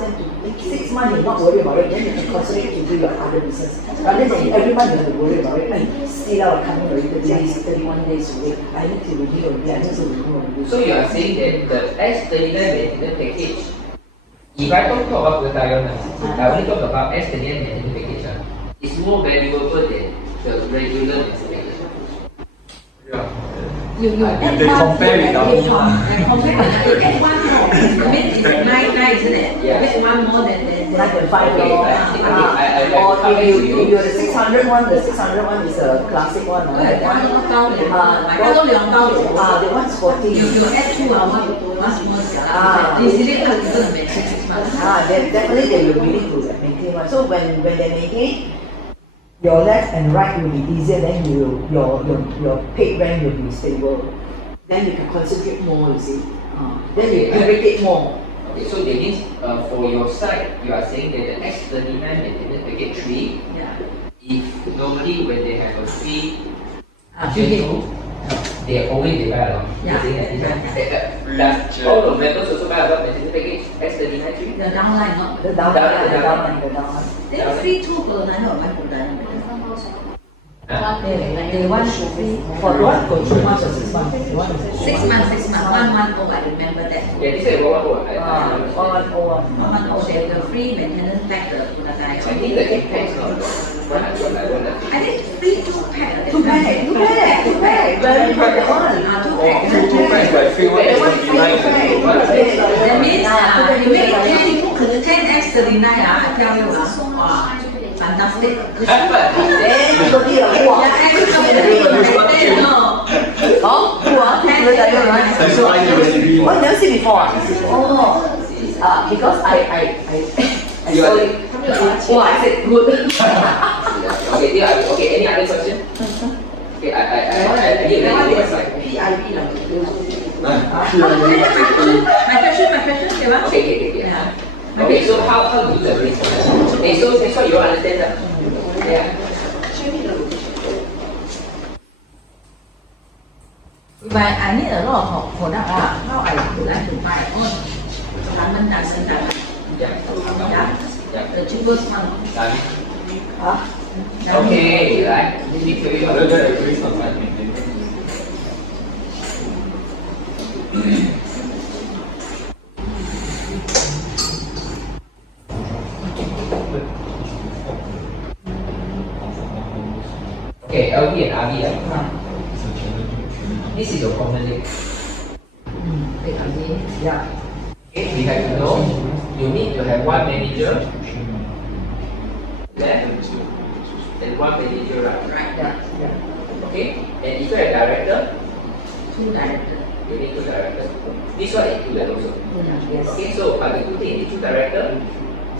them to 6 months, you're not worried about it, then you can concentrate to do your other business. Rather than every month you have to worry about it, and still out coming already 31 days away. I need to review already. So you are saying that the S39 maintenance package, if I don't talk about the diet, I only talk about S39 maintenance package, it's more valuable than the regular maintenance package. Yeah. You They compare it now. Compare it. You get one more. I mean, it's 9, isn't it? You get one more than 9.5 or if you're the 600 one, the 600 one is a classic one. The one's 40. You add 2 hours, much more. Easily people make 6 months. Definitely they will be willing to maintain one. So when they maintain, your left and right will be easier, then your paid rent will be stable. Then you can concentrate more, you see. Then you aggregate more. Okay, so that means for your side, you are saying that the X39 maintenance package 3, if normally when they have a free they always buy a lot. Yeah. Does all the members also buy a lot maintenance package X39 3? The downline, not The downline. They free 2 per line or 1 per line. They want free for 2 months or 6 months. 6 months, 1 month old, I remember that. Yeah, this is one more. 1 month old, they have the free maintenance pack the guy. I think the gift pack is not 100 like 100. I think free 2 pack. 2 pack. Very good one. 2 pack. 2 packs like free one is 99. That means you make 10x 39, I tell you, fantastic. Oh, you never see before? Oh, because I saw it. Oh, I said good. Okay, any other question? Okay, I need another website. My question, Okay. Okay, so how do the research? Okay, so you understand that? Yeah. But I need a lot of product. How I would like to buy all diamond. Yeah. The cheapest one. Okay, right. Let me show you. Okay, LV and RV. This is your common leg. Yeah. Okay, we have to know you need to have one manager left and one manager right. Yeah. Okay, and if you're a director, Two directors. you need two directors. This one included also. Yes. Okay, so the good thing is two director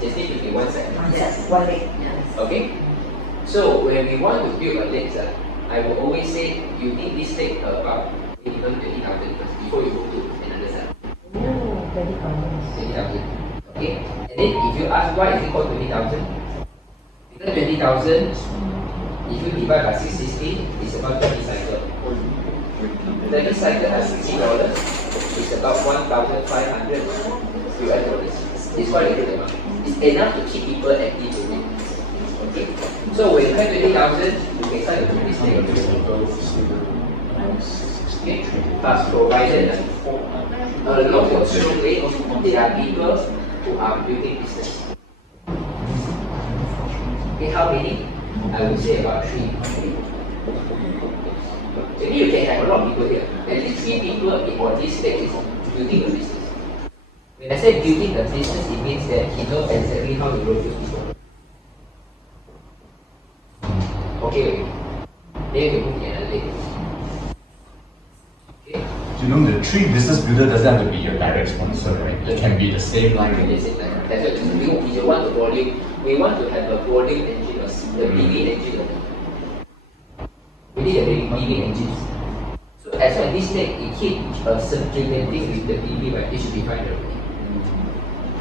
just need to be one side. Yes. One leg. Okay, so when we want to build a leg, I will always say you need this leg about minimum 20,000 first before you go to another side. Oh, very common. 20,000. Okay, and then if you ask why is it called 20,000, because 20,000, if you divide by 660, it's about 30 cycles. 30 cycles at $60, it's about 1,500 US dollars. It's quite a good amount. It's enough to keep people active doing it. Okay, so when you have 20,000, you can start to do this thing. Okay, but provided along your strong way, there are people who are building business. Okay, how many? I would say about 3. Maybe you can have a lot of people here. At least 3 people on this stage is building a business. When I say building the business, it means that he knows exactly how to grow those people. Okay, then you can move to another leg. Okay. You know, the 3 business builder doesn't have to be your direct sponsor, right? It can be the same line. That's what we want the volume. We want to have a volume engine, the BB engine. We need a very BB engine. So as long as this leg it keeps circulating with the BB, right, it should be fine already.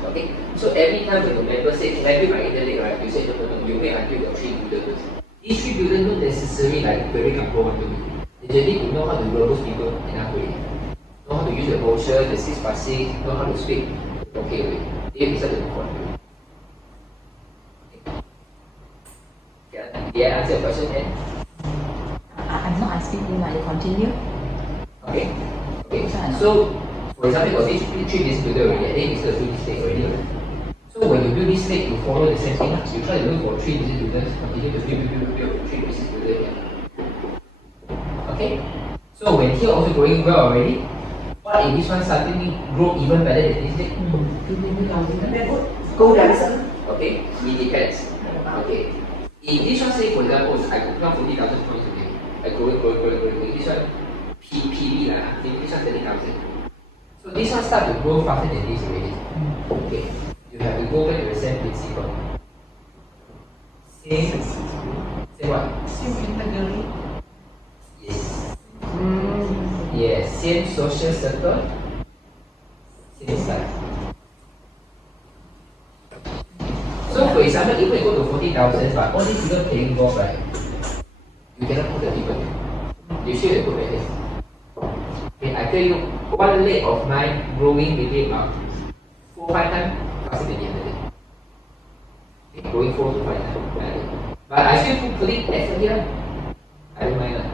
Okay. So every time when the member says, "Can I build my inner leg?" Right, you say, "No, no, no. You wait until your 3 builders." These 3 builders don't necessarily like very couple want to be. They just need to know how to grow those people enough way. Know how to use the brochure, the 6x6, know how to speak. Okay, wait. They decide to move on. Yeah, answer your question then. I'm not asking you, you continue. Okay. Okay. So, for example, you got this 3 business builder already, and then you still do this thing already. Right? So when you build this leg, you follow the same thing. You try to look for 3 business builders, continue to build 3 business builders here. Okay. So when here also growing well already, what if this one suddenly grow even better than this leg? Go direction. Okay, it depends. Okay. If this one say for example, I could count 40,000 points today. I grow. This one PB lah. This one 30,000. So this one start to grow faster than this already. Okay. You have to go back to the same principle. Same what? Same category. Yes. Yes. Same social circle. Same size. So for example, if we go to 40,000, but all these people playing golf, right? You cannot put the people there. You should put it there. Okay, I tell you, one leg of mine growing maybe about 4-5 times faster than the other leg. Okay, growing 4 to 5 times. But I still put it effort here. I don't mind.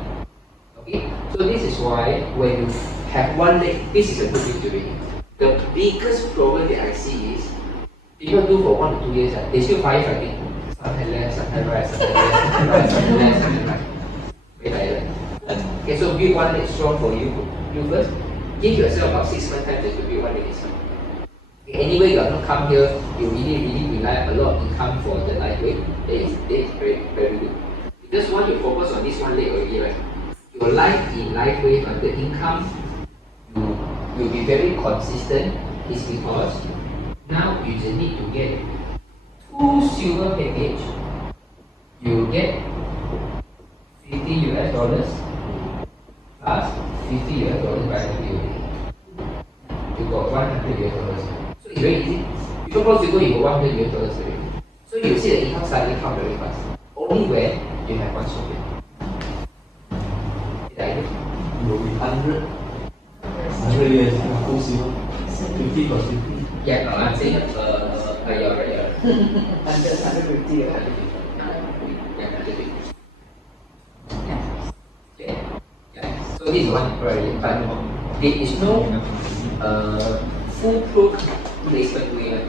Okay, so this is why when you have one leg, this is a good thing to do. The biggest problem that I see is people do for 1 to 2 years, they still firefighting. Sometimes left, sometimes right, sometimes left, sometimes right, sometimes left, sometimes right. Very tired. Okay, so build one leg strong for you. You first. Give yourself about 6 months time just to build one leg strong. Okay, anyway, you are not come here, you really rely a lot of income for the lightweight. That is very, very good. Because once you focus on this one leg already, right, your life in lightweight, the income, you will be very consistent. Is because now you just need to get 2 silver package. You get $50 plus $50 by the day. You got $100. So it's very easy. You don't close to go, you got $100 already. So you see the income suddenly come very fast. Only when you have one software. Is that it? 100 years, 50 plus 50. Yeah, no, I'm saying you're right. 150. Yeah. So this is one very but there is no foolproof placement way.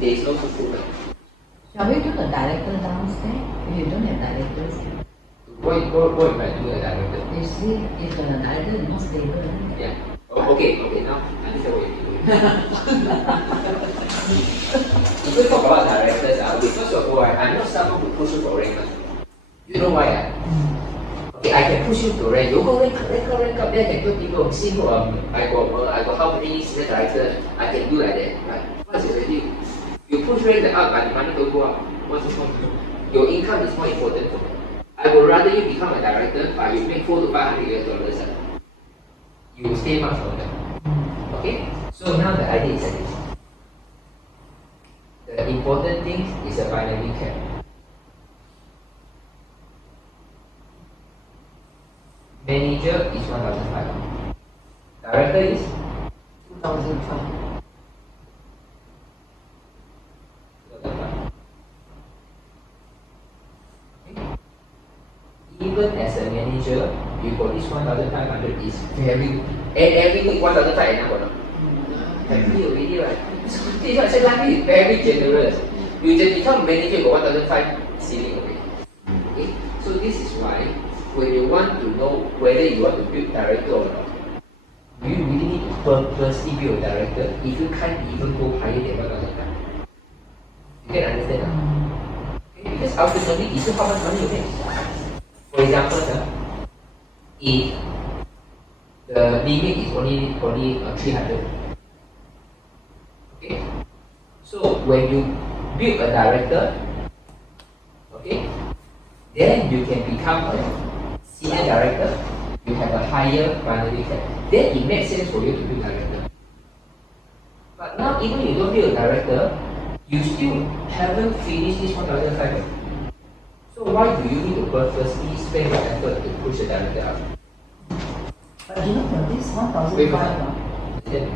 There is no foolproof. Shall we do the director downstairs? If you don't have directors, What if I do a director? you see, if the director is not stable, right? Yeah. Oh, okay, now I understand what you're doing. If we talk about directors, first of all, I'm not someone who push you for rank. You know why? Okay, I can push you to rank. You go rank up, then I can put people see I got how many senior directors, I can do like that. Right? What's your idea? You push rank up, but the money don't go up. What's the point? Your income is more important for me. I would rather you become a director, but you make $400 to $500. You will stay much longer. Okay? So now the idea is like this. The important thing is a binary cap. Manager is 1,500. Director is 2,500. Even as a manager, you got this 1,500 is very every week 1,500 enough or not? Happy already, right? So this one said life is very generous. You just become manager, you got 1,500 ceiling already. Okay? So this is why when you want to know whether you want to build director or not, you really need to purposely build a director if you can't even go higher than 1,500. You can understand that? Okay? Because ultimately, it's how much money you make. For example, if the limit is only 300, okay. So when you build a director, okay, then you can become a senior director. You have a higher binary cap. Then it makes sense for you to build director. But now, even if you don't build a director, you still haven't finished this 1,500. So why do you need to purposely spend your effort to push the director up? But you know, for this Wait for 1,500, Understand?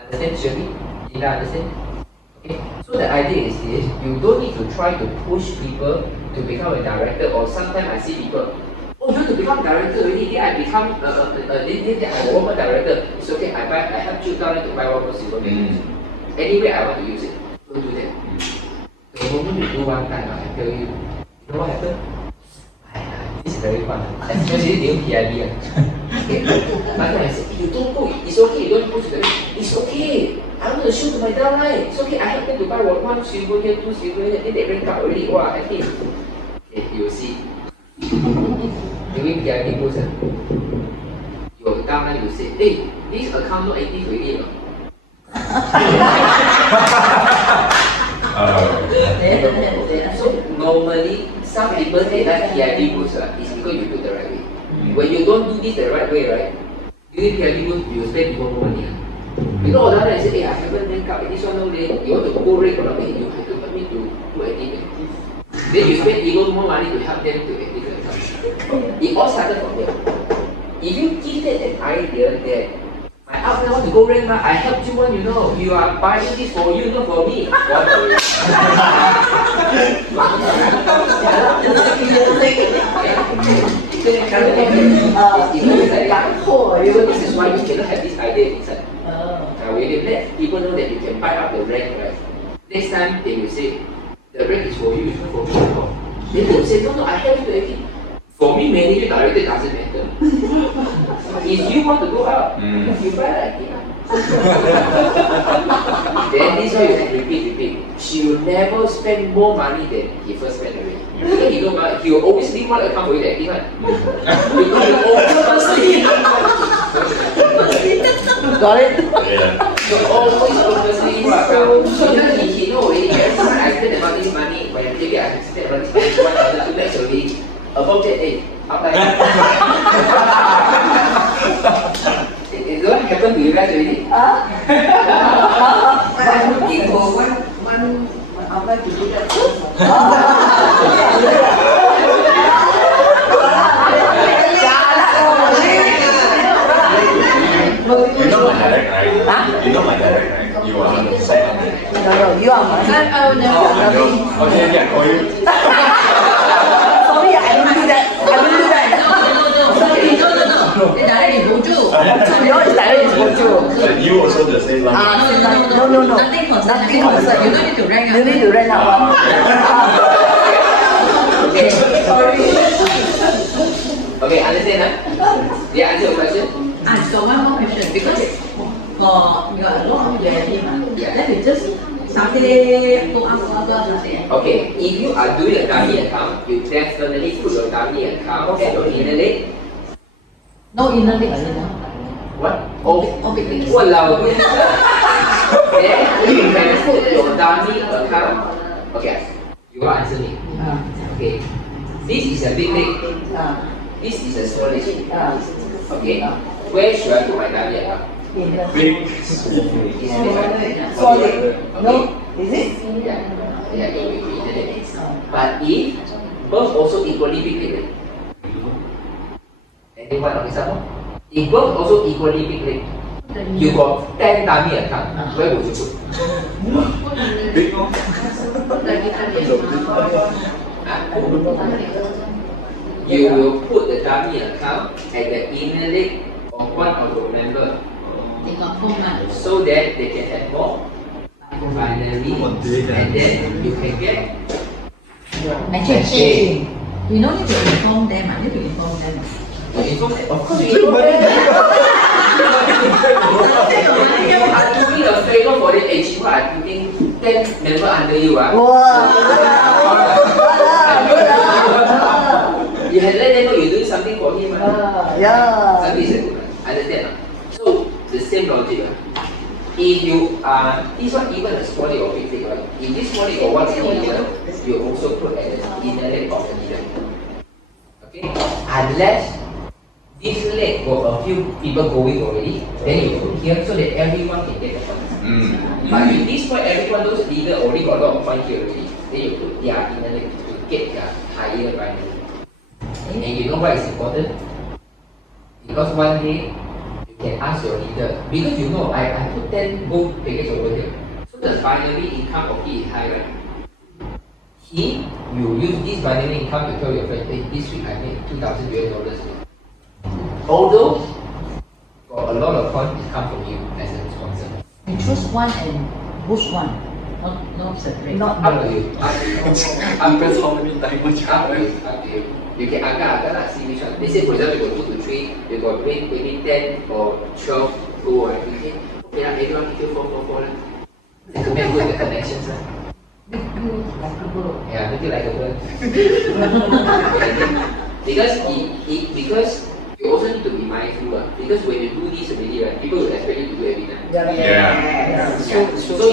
Understand, Shirley? Did I understand? Okay. So the idea is this: you don't need to try to push people to become a director. Or sometimes I see people, oh, you want to become director already? Then I become then I want more director. It's okay. I help you down to buy one more silver medal. Anyway, I want to use it. Don't do that. The moment you do one time, I tell you, you know what happened? This is very fun. Especially during PIB. Okay? But then I said, you don't go, it's okay, you don't push the it's okay. I want to show to my downline. It's okay, I help them to buy one silver here, 2 silver here, then they rank up already. Wow, I think. Okay, you will see. During PIB push, your downline will say, hey, this account not active already. So normally, some people they like PIB boost is because you do the right way. When you don't do this the right way, right? During PIB boost, you spend even more money. Because other than say, hey, I haven't ranked up, this one no day, you want to go rank or not, hey, you have to help me to activate. Then you spend even more money to help them to activate the account. It all started from there. If you give that an idea that my outline want to go rank, I helped you one, you know. You are buying this for you, not for me. This is why you cannot have this idea inside. When you let people know that you can buy up the rank, right? Next time they will say, the rank is for you, it's not for me. They will say, no, I help you to active. For me, manager director doesn't matter. If you want to go out, you buy like it. Then this one you can repeat. She will never spend more money than he first spent already. Because he will always leave one account for you that active. Because you purposely. got it? You always purposely leave one account. So now he know already. Every time I spend about this money, when maybe I spend about this money, 1,000, 2 lakhs already. Above that, hey, up like it don't happen to you guys already? I am looking for one outline to do that. You know my direct, right? You know my direct, right? You are on the second. No, you are my. Okay, yeah, call you. Sorry, I don't do that. I don't do that. Okay, you also the same line. No. Nothing concern. Nothing concern. You don't need to rank up. You need to rent out one. Okay. Okay, understand? Did I answer your question? So one more question because for you got a lot of reality, then we just something go up something. Okay, if you are doing a dummy account, you definitely put your dummy account at your inner leg. No inner leg, What? Oh, big leg. walao. Then you can put your dummy account. Okay, you will answer me. Okay, this is a big leg. This is a small leg. Okay, where should I put my dummy account? Big. Solid. No? Is it? Yeah, it will be inner leg. But if both also equally big leg, anyone of example? If both also equally big leg, you got 10 dummy account, where would you put? Big one. You will put the dummy account at the inner leg of one of your member They got home so that they can have more finally, and then you can get Matching. We don't need to inform them. I need to inform them. of course you are doing a favor for the age. You are putting 10 member under you. You had let them know you're doing something for him. Yeah. Understand? So the same logic. If you are this one even a small leg or big leg, right? If this small leg or one needle, you also put at the inner leg of the needle. Okay? Unless this leg got a few people going already, then you put here so that everyone can get the point. But with this point, everyone those leader already got a lot of point here already. Then you put their inner leg to get their higher primary. And you know why it's important? Because one day you can ask your leader, because you know I put 10 gold package over here. So the binary income of he is high, right? You use this binary income to tell your friend, hey, this week I made $2,000. Although got a lot of points come from you as a sponsor. You choose one and boost one. Not separate. Not Up to you. Depends how many times you Up to you. Up to you. You can agak-agak see which one. They say for example you got 2 to 3, you got maybe 10 or 12 go or everything. Okay lah, everyone give you 4 lah. Recommend good the connections lah. Yeah, make it like a bird. Because you also need to be mindful lah. Because when you do this already, right, people will expect you to do every time. Yeah. So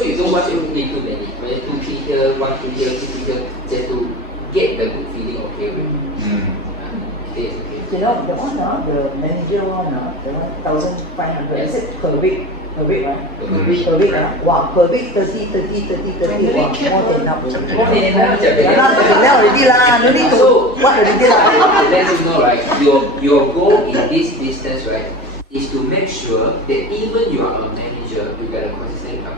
you don't watch it too many. When you do 3 here, 1 2 here, 2 here, just to get the good feeling of okay. Okay. You know, the one, the manager one, the 1,500, I said per week, right? Per week, wow, per week 30, wow, more than enough. Yeah, not already lah, no need to, what already lah. Let you know, right, your goal in this business, right, is to make sure that even you are a manager, you get a consistent income.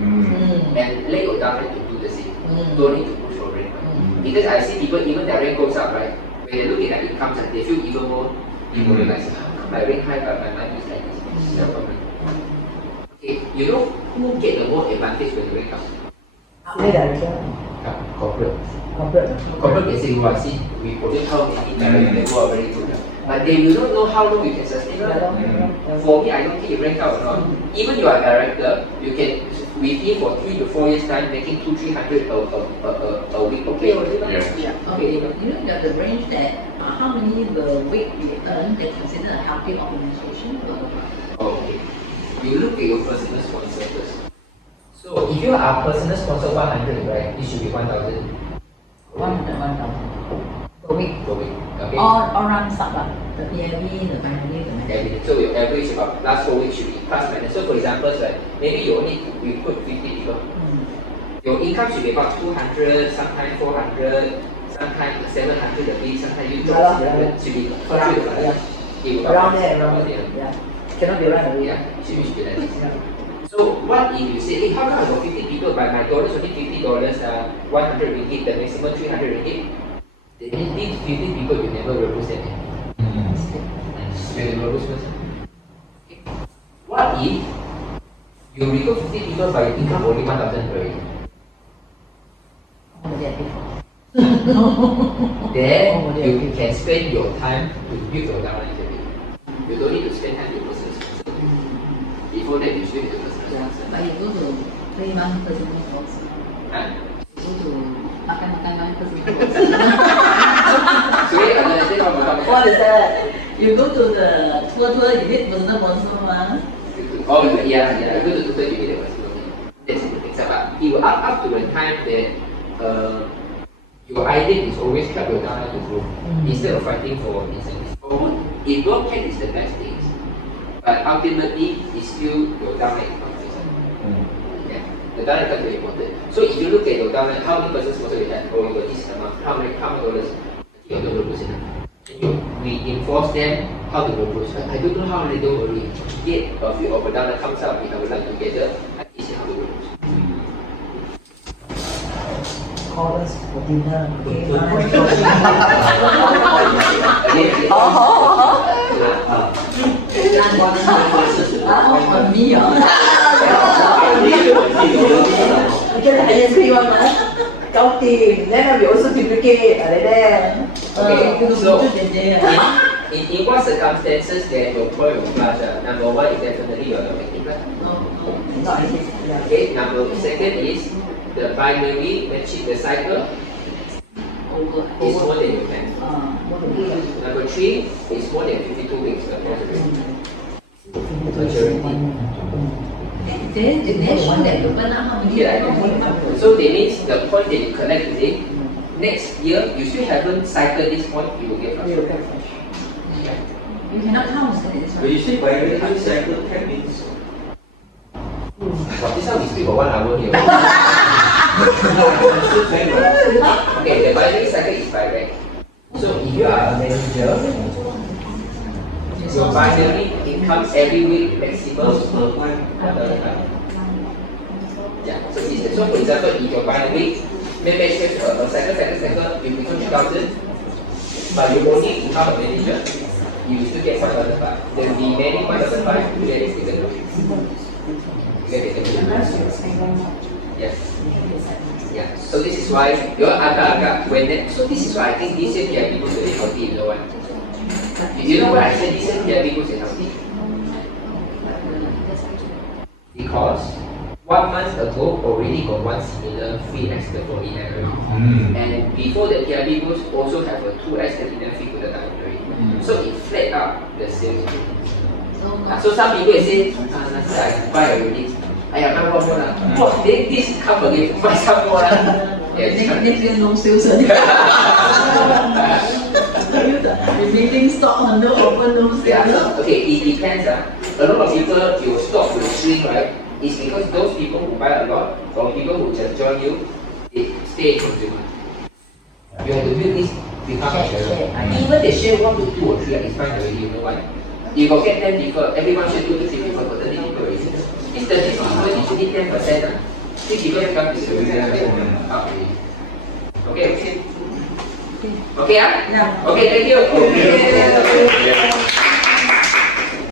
And let your downline to do the same. Don't need to push for rent. Because I see people, even their rent goes up, right? When they look at their incomes, they feel even more demoralized. My rent high, but my money is like this. No problem. Okay, you know who get the most advantage when the rent comes? Corporate. Corporate can say, oh, I see, we produce how many direct who are very good. But they will not know how long you can sustain. For me, I don't think you rent out or not. Even you are a director, you can with him for 3 to 4 years time, making 200-300 a week. Okay. Okay. You know the range that how many the week you earn they consider a healthy organization. Okay. You look at your personal sponsor first. So if you are personal sponsor 100, right, it should be 1,000. 1,000 per week. Okay. All round sub the PME, the family, the Everything. So your average about last 4 weeks should be plus minus. So for example, right, maybe you only recruit 50 people. Your income should be about 200, sometimes 400, sometimes 700 a week, sometimes you drop 600. Should be Around there. Yeah. Cannot be right away. Yeah, should be like this. So what if you say, hey, how come I got 50 people, but my dollars only $50, 100 ringgit, the maximum 300 ringgit? These 50 people you never represent. You never represent. What if You recruit 50 people but your income only 1,000 per year. Then you can spend your time to build your downline interview. You don't need to spend time to personal sponsor. Before that, you should do the personal sponsor. But you go to play one personal sponsor. Huh? You go to makan one personal sponsor. Sorry, I understand what you're talking What about. is that? You go to the tour, you need personal sponsor, ma. Oh, yeah, I go to the third, you get a personal sponsor. That's the thing. But it will up to the time that your idea is always help your downline to grow instead of fighting for incentives. If your plan is the best thing, but ultimately it's still your downline is yeah, the downline is very important. So if you look at your downline, how many persons also you have? Oh, you got this amount. How many dollars? You don't know. We enforce them how to propose. I don't know how they don't worry. Get a few of the downline comes up, we have a lunch together. I teach you how to propose. Call us for dinner. Okay. On me, Because I just say one cao tiền, then we also duplicate like that. Okay, so in what circumstances that your point of class, number one is definitely your normative class. Not active. Yeah. Okay, second is the binary matching the cycle is more than you can. Number three is more than 52 weeks across the week. Majority. Then the next one that open up how many? Yeah, so that means the point that you collect today, next year you still haven't cycled this point, you will get frustrated. You cannot count this But one. you say by the time cycle 10 minutes. But this one we speak for 1 hour here. Okay, the binary cycle is direct. So if you are a manager, your binary income every week maximum yeah, so this so for example, if your binary membership a cycle, you become 2,000, but you only become a manager, you still get 1,500. The remaining 1,500 you get it taken away. You get it taken away. Yes. Yeah. So this is why your agak-agak when that, so this is why I think this year PIB goes very healthy, you know why? You know why I said this year PIB goes very healthy? Because 1 month ago already got one similar free expert for E-level. And before the PIB goes also have a 2x terminal fee to the laboratory. So it flat out the sales. So some people say, I buy already. I buy one more lah. What? This come again, buy some more lah. Next year no sales. Remaining stock under open no sales. Yeah, okay, it depends. A lot of people, your stock will shrink, right? It's because those people who buy a lot, or people who just join you, they stay consumer. You have to build this become a sharer. Even they share 1 to 2 or 3, it's fine already, you know why? You go get 10 people, everyone share 2 to 3 people for 30 people already. It's 30 people, you need 10%. 3 people become distributed up already. Okay, okay? Okay, thank you. Okay.